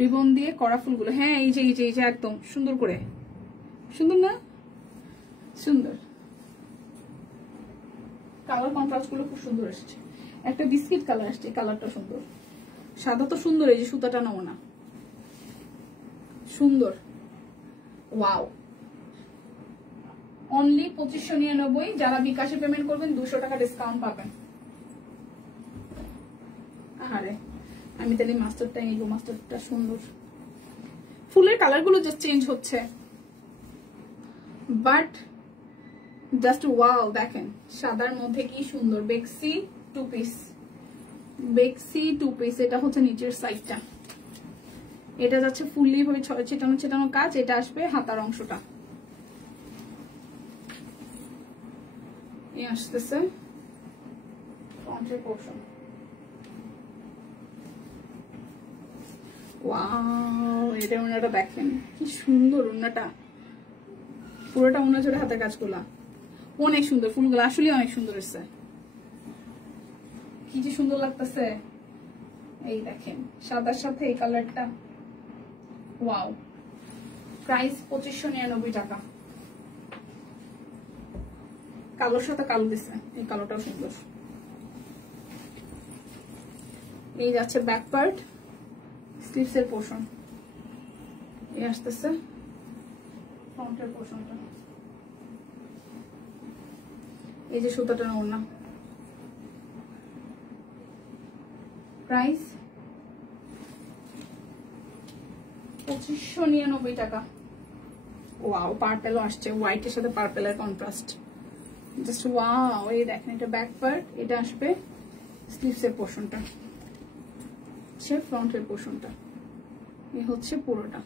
রিবন দিয়ে করা ফুলগুলো হ্যাঁ এই যে একদম সুন্দর করে সুন্দর না সুন্দর কালার কন্ট্রাস্ট গুলো খুব সুন্দর আসছে একটা বিস্কিট কালার আসছে কালারটা সুন্দর সাদা তো সুন্দর এই যে সুতাটা নাও না সুন্দর ওয়াও অনলি 2599 যারা বিকাশে পেমেন্ট করবেন 200 টাকা ডিসকাউন্ট পাবেন আরে আমি তাহলে মাস্টারটা নিব মাস্টারটা সুন্দর ফুলের কালারগুলো জাস্ট চেঞ্জ হচ্ছে বাট জাস্ট ওয়াও দেখেন সাদার মধ্যে কি সুন্দর বেক্সি 2 পিস বেক্সি 2 পিস এটা হচ্ছে নিচের সাইডটা এটা যাচ্ছে ফুললি ভাবে ছেটানো ছেটানো কাজ এটা আসবে হাতার অংশটা এই আসতেছে ফ্রন্টের পোরশন ওয়াও এটা ওনাটা দেখেন কি সুন্দর ওনাটা পুরোটা ওনা জোড়ে হাতের কাজগুলা অনেক সুন্দর ফুলগুলো আসলে অনেক সুন্দর হচ্ছে কি যে সুন্দর লাগতেছে এই দেখেন সাদার সাথে এই কালারটা ওয়াও প্রাইস 2599 টাকা কালোর সাথে কালো দিছে এই কালোটাও সুন্দর এই যাচ্ছে ব্যাক পার্ট স্লিভসের পোর্শন এই আসতেছে ফ্রন্টের পোর্শনটা এই যে সুতাটা ওড়না প্রাইস 2599 টাকা ওয়াও পার্পেলও আসছে হোয়াইটের সাথে পার্পেলের কন্ট্রাস্ট জাস্ট ওয়াও এই দেখেন এটা ব্যাক পার্ট এটা আসবে স্লিভসের পোর্শনটা সে ফ্রন্টের পোর্শনটা এই হচ্ছে পুরোটা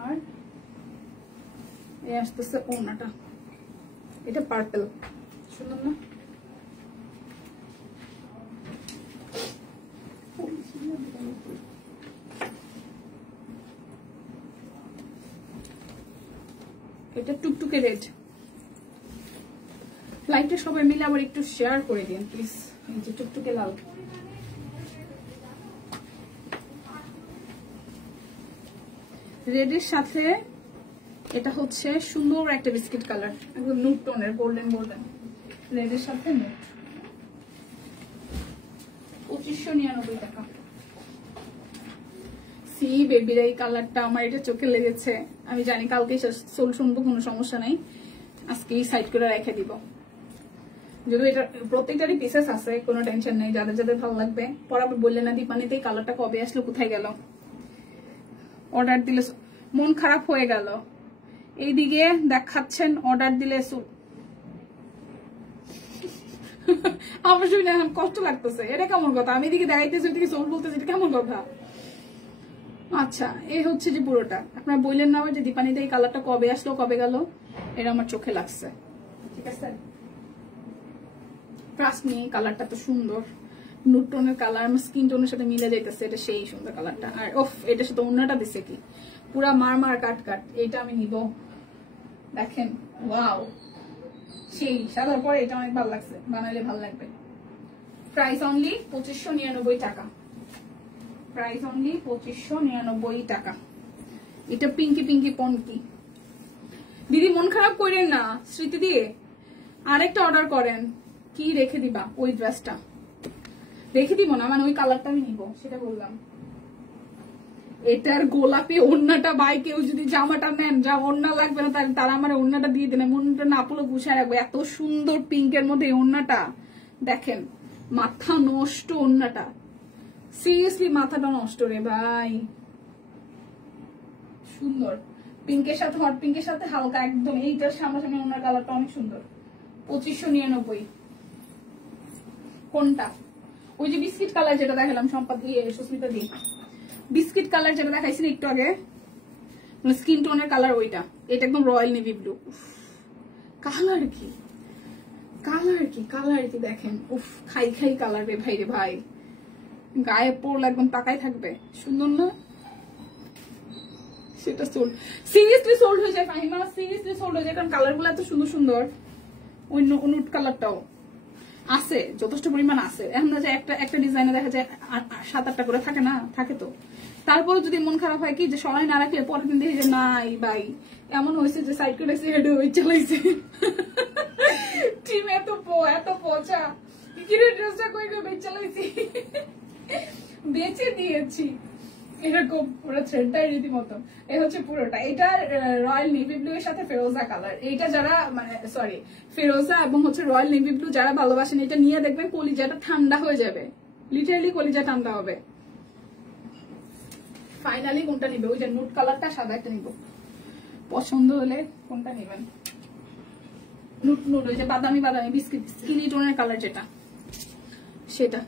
আর এই আসতেছে ওড়নাটা এটা পার্পল সুন্দর না এটা টুকটুকে রেড। লাইটটা সবাই মিলে আবার একটু শেয়ার করে দিন প্লিজ। এই যে টুকটুকে লাল, রেডের সাথে এটা হচ্ছে সুন্দর একটা বিস্কিট কালার, একদম নুট টোনের, গোল্ডেন গোল্ডেন রেডের সাথে নুট। 2599 টাকা। সি বেবির এই কালারটা আমার এটা চোখে লেগেছে, আমি জানি কালকে সোল শুনবো, কোনো সমস্যা নাই, আজকেই সাইড করে রেখে দিব। যদি এটা প্রত্যেকটারই পিসেস আছে, কোনো টেনশন নেই, যাদের যাদের ভালো লাগবে। পরাবর বললেন না দীপানিতে এই কালারটা কবে আসলো, কোথায় গেল? অর্ডার দিলে মন খারাপ হয়ে গেল। এইদিকে দেখাচ্ছেন অর্ডার দিলে আমার শুনে এখন কষ্ট লাগতেছে, এটা কেমন কথা? আমি এদিকে দেখাইতেছি, ওইদিকে সোল বলতেছি, এটা কেমন কথা? আচ্ছা, এই হচ্ছে যে পুরোটা। আপনারা বললেন না যে দীপানিতে এই কালারটা কবে আসলো, কবে গেল, এটা আমার চোখে লাগছে। ঠিক আছে, ট্রাস্ট মি, কালারটা তো সুন্দর, নুট টোনের কালার, আমার স্কিন টোনের সাথে মিলে যাইতেছে, এটা সেই সুন্দর কালারটা। আর ওফ, এটার সাথে অন্যটা দিছে কি পুরা মার কাট কাট, এইটা আমি নিব। দেখেন ওয়াও, সেই সাদার পরে এটা অনেক ভালো লাগছে, বানাইলে ভালো লাগবে। প্রাইস অনলি 2599 টাকা, প্রাইস অনলি 2599 টাকা। এটা পিঙ্কি পিঙ্কি পঙ্কি। দিদি মন খারাপ করেন না, স্মৃতি দিয়ে আরেকটা অর্ডার করেন। কি রেখে দিবা? ওই ড্রেসটা রেখে দিব না, মানে ওই কালারটা আমি নিব, সেটা বললাম। এটার গোলাপি ওড়নাটা ভাই, কেউ যদি জামাটা নেন, যা ওড়না লাগবে না তারা আমার ওড়নাটা দিয়ে দেন, ওড়নাটা না পুরো গুছায় রাখবো। এত সুন্দর পিঙ্কের মধ্যে ওড়নাটা দেখেন, মাথা নষ্ট ওড়নাটা, সিরিয়াসলি মাথাটা নষ্ট রে ভাই। সুন্দর পিঙ্কের সাথে, হট পিঙ্কের সাথে হালকা একদম এইটার সামনাসামনি ওড়নার কালারটা অনেক সুন্দর। 2599। কোনটা? ওই যে বিস্কিট কালার যেটা দেখালাম সম্পাদ দিয়ে, সুস্মিতা দিয়ে, বিস্কিট কালার যেটা দেখাইছি একটু আগে, স্কিন টোনের কালার ওইটা। এটা একদম রয়্যাল নেভি ব্লু। কালার কি, কালার কি, কালার কি দেখেন, উফ, খাই খাই কালার রে ভাই রে ভাই, গায়ে পড়লে একদম তাকাই থাকবে। সুন্দর না? সেটা সোল্ড, সিরিয়াসলি সোল্ড হয়ে যায় ফাহিমা, সিরিয়াসলি সোল্ড হয়ে যায়, কারণ কালার গুলো এত সুন্দর সুন্দর। ওই নুট কালারটাও আছে, যথেষ্ট পরিমাণ আছে। এখন যে একটা ডিজাইনে দেখা যায় 7-8টা করে থাকে না, থাকে তো। তারপরে যদি মন খারাপ হয় কি যে সবাই না রাখলে পরের দিন দেখে যে নাই ভাই, এমন হয়েছে যে সাইড করে হেডে ওই চালাইছে টিম এত পচা, কি রে ড্রেসটা কই গো, বেচ চালাইছি, বেচে দিয়েছি এরকম পুরো থ্রেডটা রীতিমতো। এই হচ্ছে পুরোটা। এটা রয়্যাল নেভি ব্লু এর সাথে ফেরোজা কালার। এইটা যারা মানে সরি ফেরোজা এবং হচ্ছে রয়্যাল নেভি ব্লু যারা ভালোবাসেন, এটা নিয়ে দেখবেন কলিজাটা ঠান্ডা হয়ে যাবে, লিটারালি কলিজা ঠান্ডা হবে। ফাইনালি কোনটা নিবে? ওই যে নুট কালারটা, সাদা একটা নিব। পছন্দ হলে কোনটা নেবেন? নুট নুট, ওই যে বাদামি বাদামি বিস্কিট স্কিনি টোনের কালার যেটা, সেটা।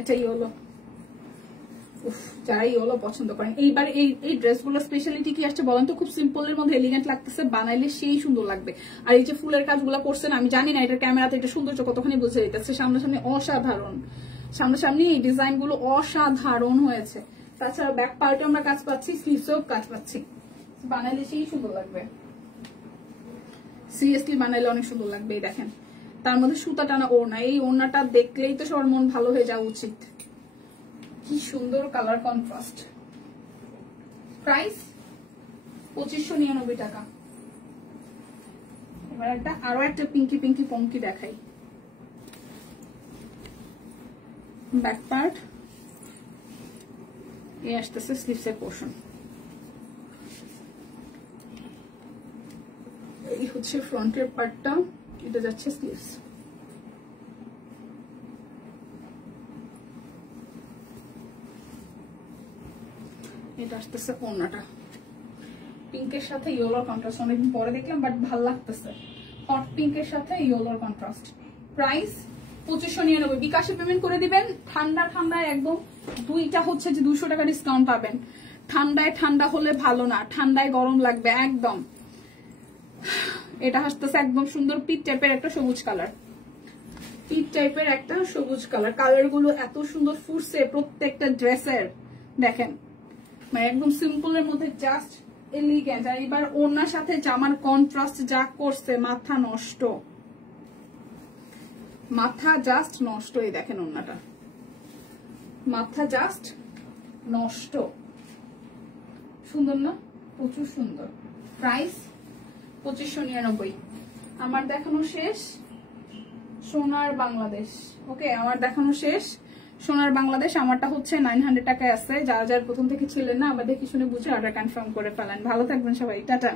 এটা ইয়েলো, যারা ইয়েলো পছন্দ করেন। এইবার এই ড্রেসগুলো স্পেশালিটি কি আসছে বলেন তো? খুব সিম্পল এর মধ্যে এলিগেন্ট লাগতেছে, বানাইলে সেই সুন্দর লাগবে। আর এই যে ফুলের কাজগুলো করছেন, আমি জানি না এটার ক্যামেরাতে এটা সৌন্দর্য কতখানি বুঝে যেতেছে, সামনাসামনি অসাধারণ, সামনাসামনি এই ডিজাইন গুলো অসাধারণ হয়েছে। তাছাড়া ব্যাক পার্টে আমরা কাজ পাচ্ছি, স্লিভসেও কাজ পাচ্ছি, বানাইলে সেই সুন্দর লাগবে, সিরিয়াসলি বানাইলে অনেক সুন্দর লাগবে। এই দেখেন, তার মধ্যে সুতা টানা ওড়না, এই ওড়নাটা দেখলেই তো সবার মন ভালো হয়ে যাওয়া উচিত। কি সুন্দর কালার কন্ট্রাস্ট। প্রাইস 2599 টাকা। এবার আরো একটা পিঙ্কি পিঙ্কি পঙ্কি দেখাই। ব্যাক পার্ট এই আসতেছে স্লিভসের পোর্শন, এই হচ্ছে ফ্রন্টের পার্টটা, এটা যাচ্ছে স্লিভস। এটা আসতেছে ওড়নাটা, পিঙ্কের সাথে ইয়েলোর কন্ট্রাস্ট, অনেকদিন পরে দেখলাম বাট ভালো লাগতেছে। হট পিঙ্কের সাথে ইয়েলোর কন্ট্রাস্ট। প্রাইস 2599। বিকাশে পেমেন্ট করে দিবেন। ঠান্ডায় একদম দুইটা হচ্ছে যে 200 টাকা ডিসকাউন্ট পাবেন। ঠান্ডা হলে ভালো না, ঠান্ডায় গরম লাগবে একদম। এটা আসতেছে একদম সুন্দর পিচ টাইপের একটা সবুজ কালার, পিচ টাইপের একটা সবুজ কালার। কালার গুলো এত সুন্দর ফুটছে প্রত্যেকটা ড্রেসের, দেখেন মানে একদম সিম্পল এর মধ্যে জাস্ট এলিগেন্ট। আর এবার ওনার সাথে জামার কন্ট্রাস্ট যা করছে, মাথা নষ্ট, মাথা জাস্ট নষ্ট। এই দেখেন ওনাটা, মাথা জাস্ট নষ্ট। সুন্দর না? প্রচুর সুন্দর। প্রাইস 2599। আমার দেখানো শেষ, সোনার বাংলাদেশ। ওকে, আমার দেখানো শেষ, সোনার বাংলাদেশ। আমারটা হচ্ছে 900 টাকায় আছে। যারা যারা প্রথম থেকে ছিলেন না, আবার দেখে শুনে বুঝে অর্ডার কনফার্ম করে ফেলেন। ভালো থাকবেন সবাই, টাটা।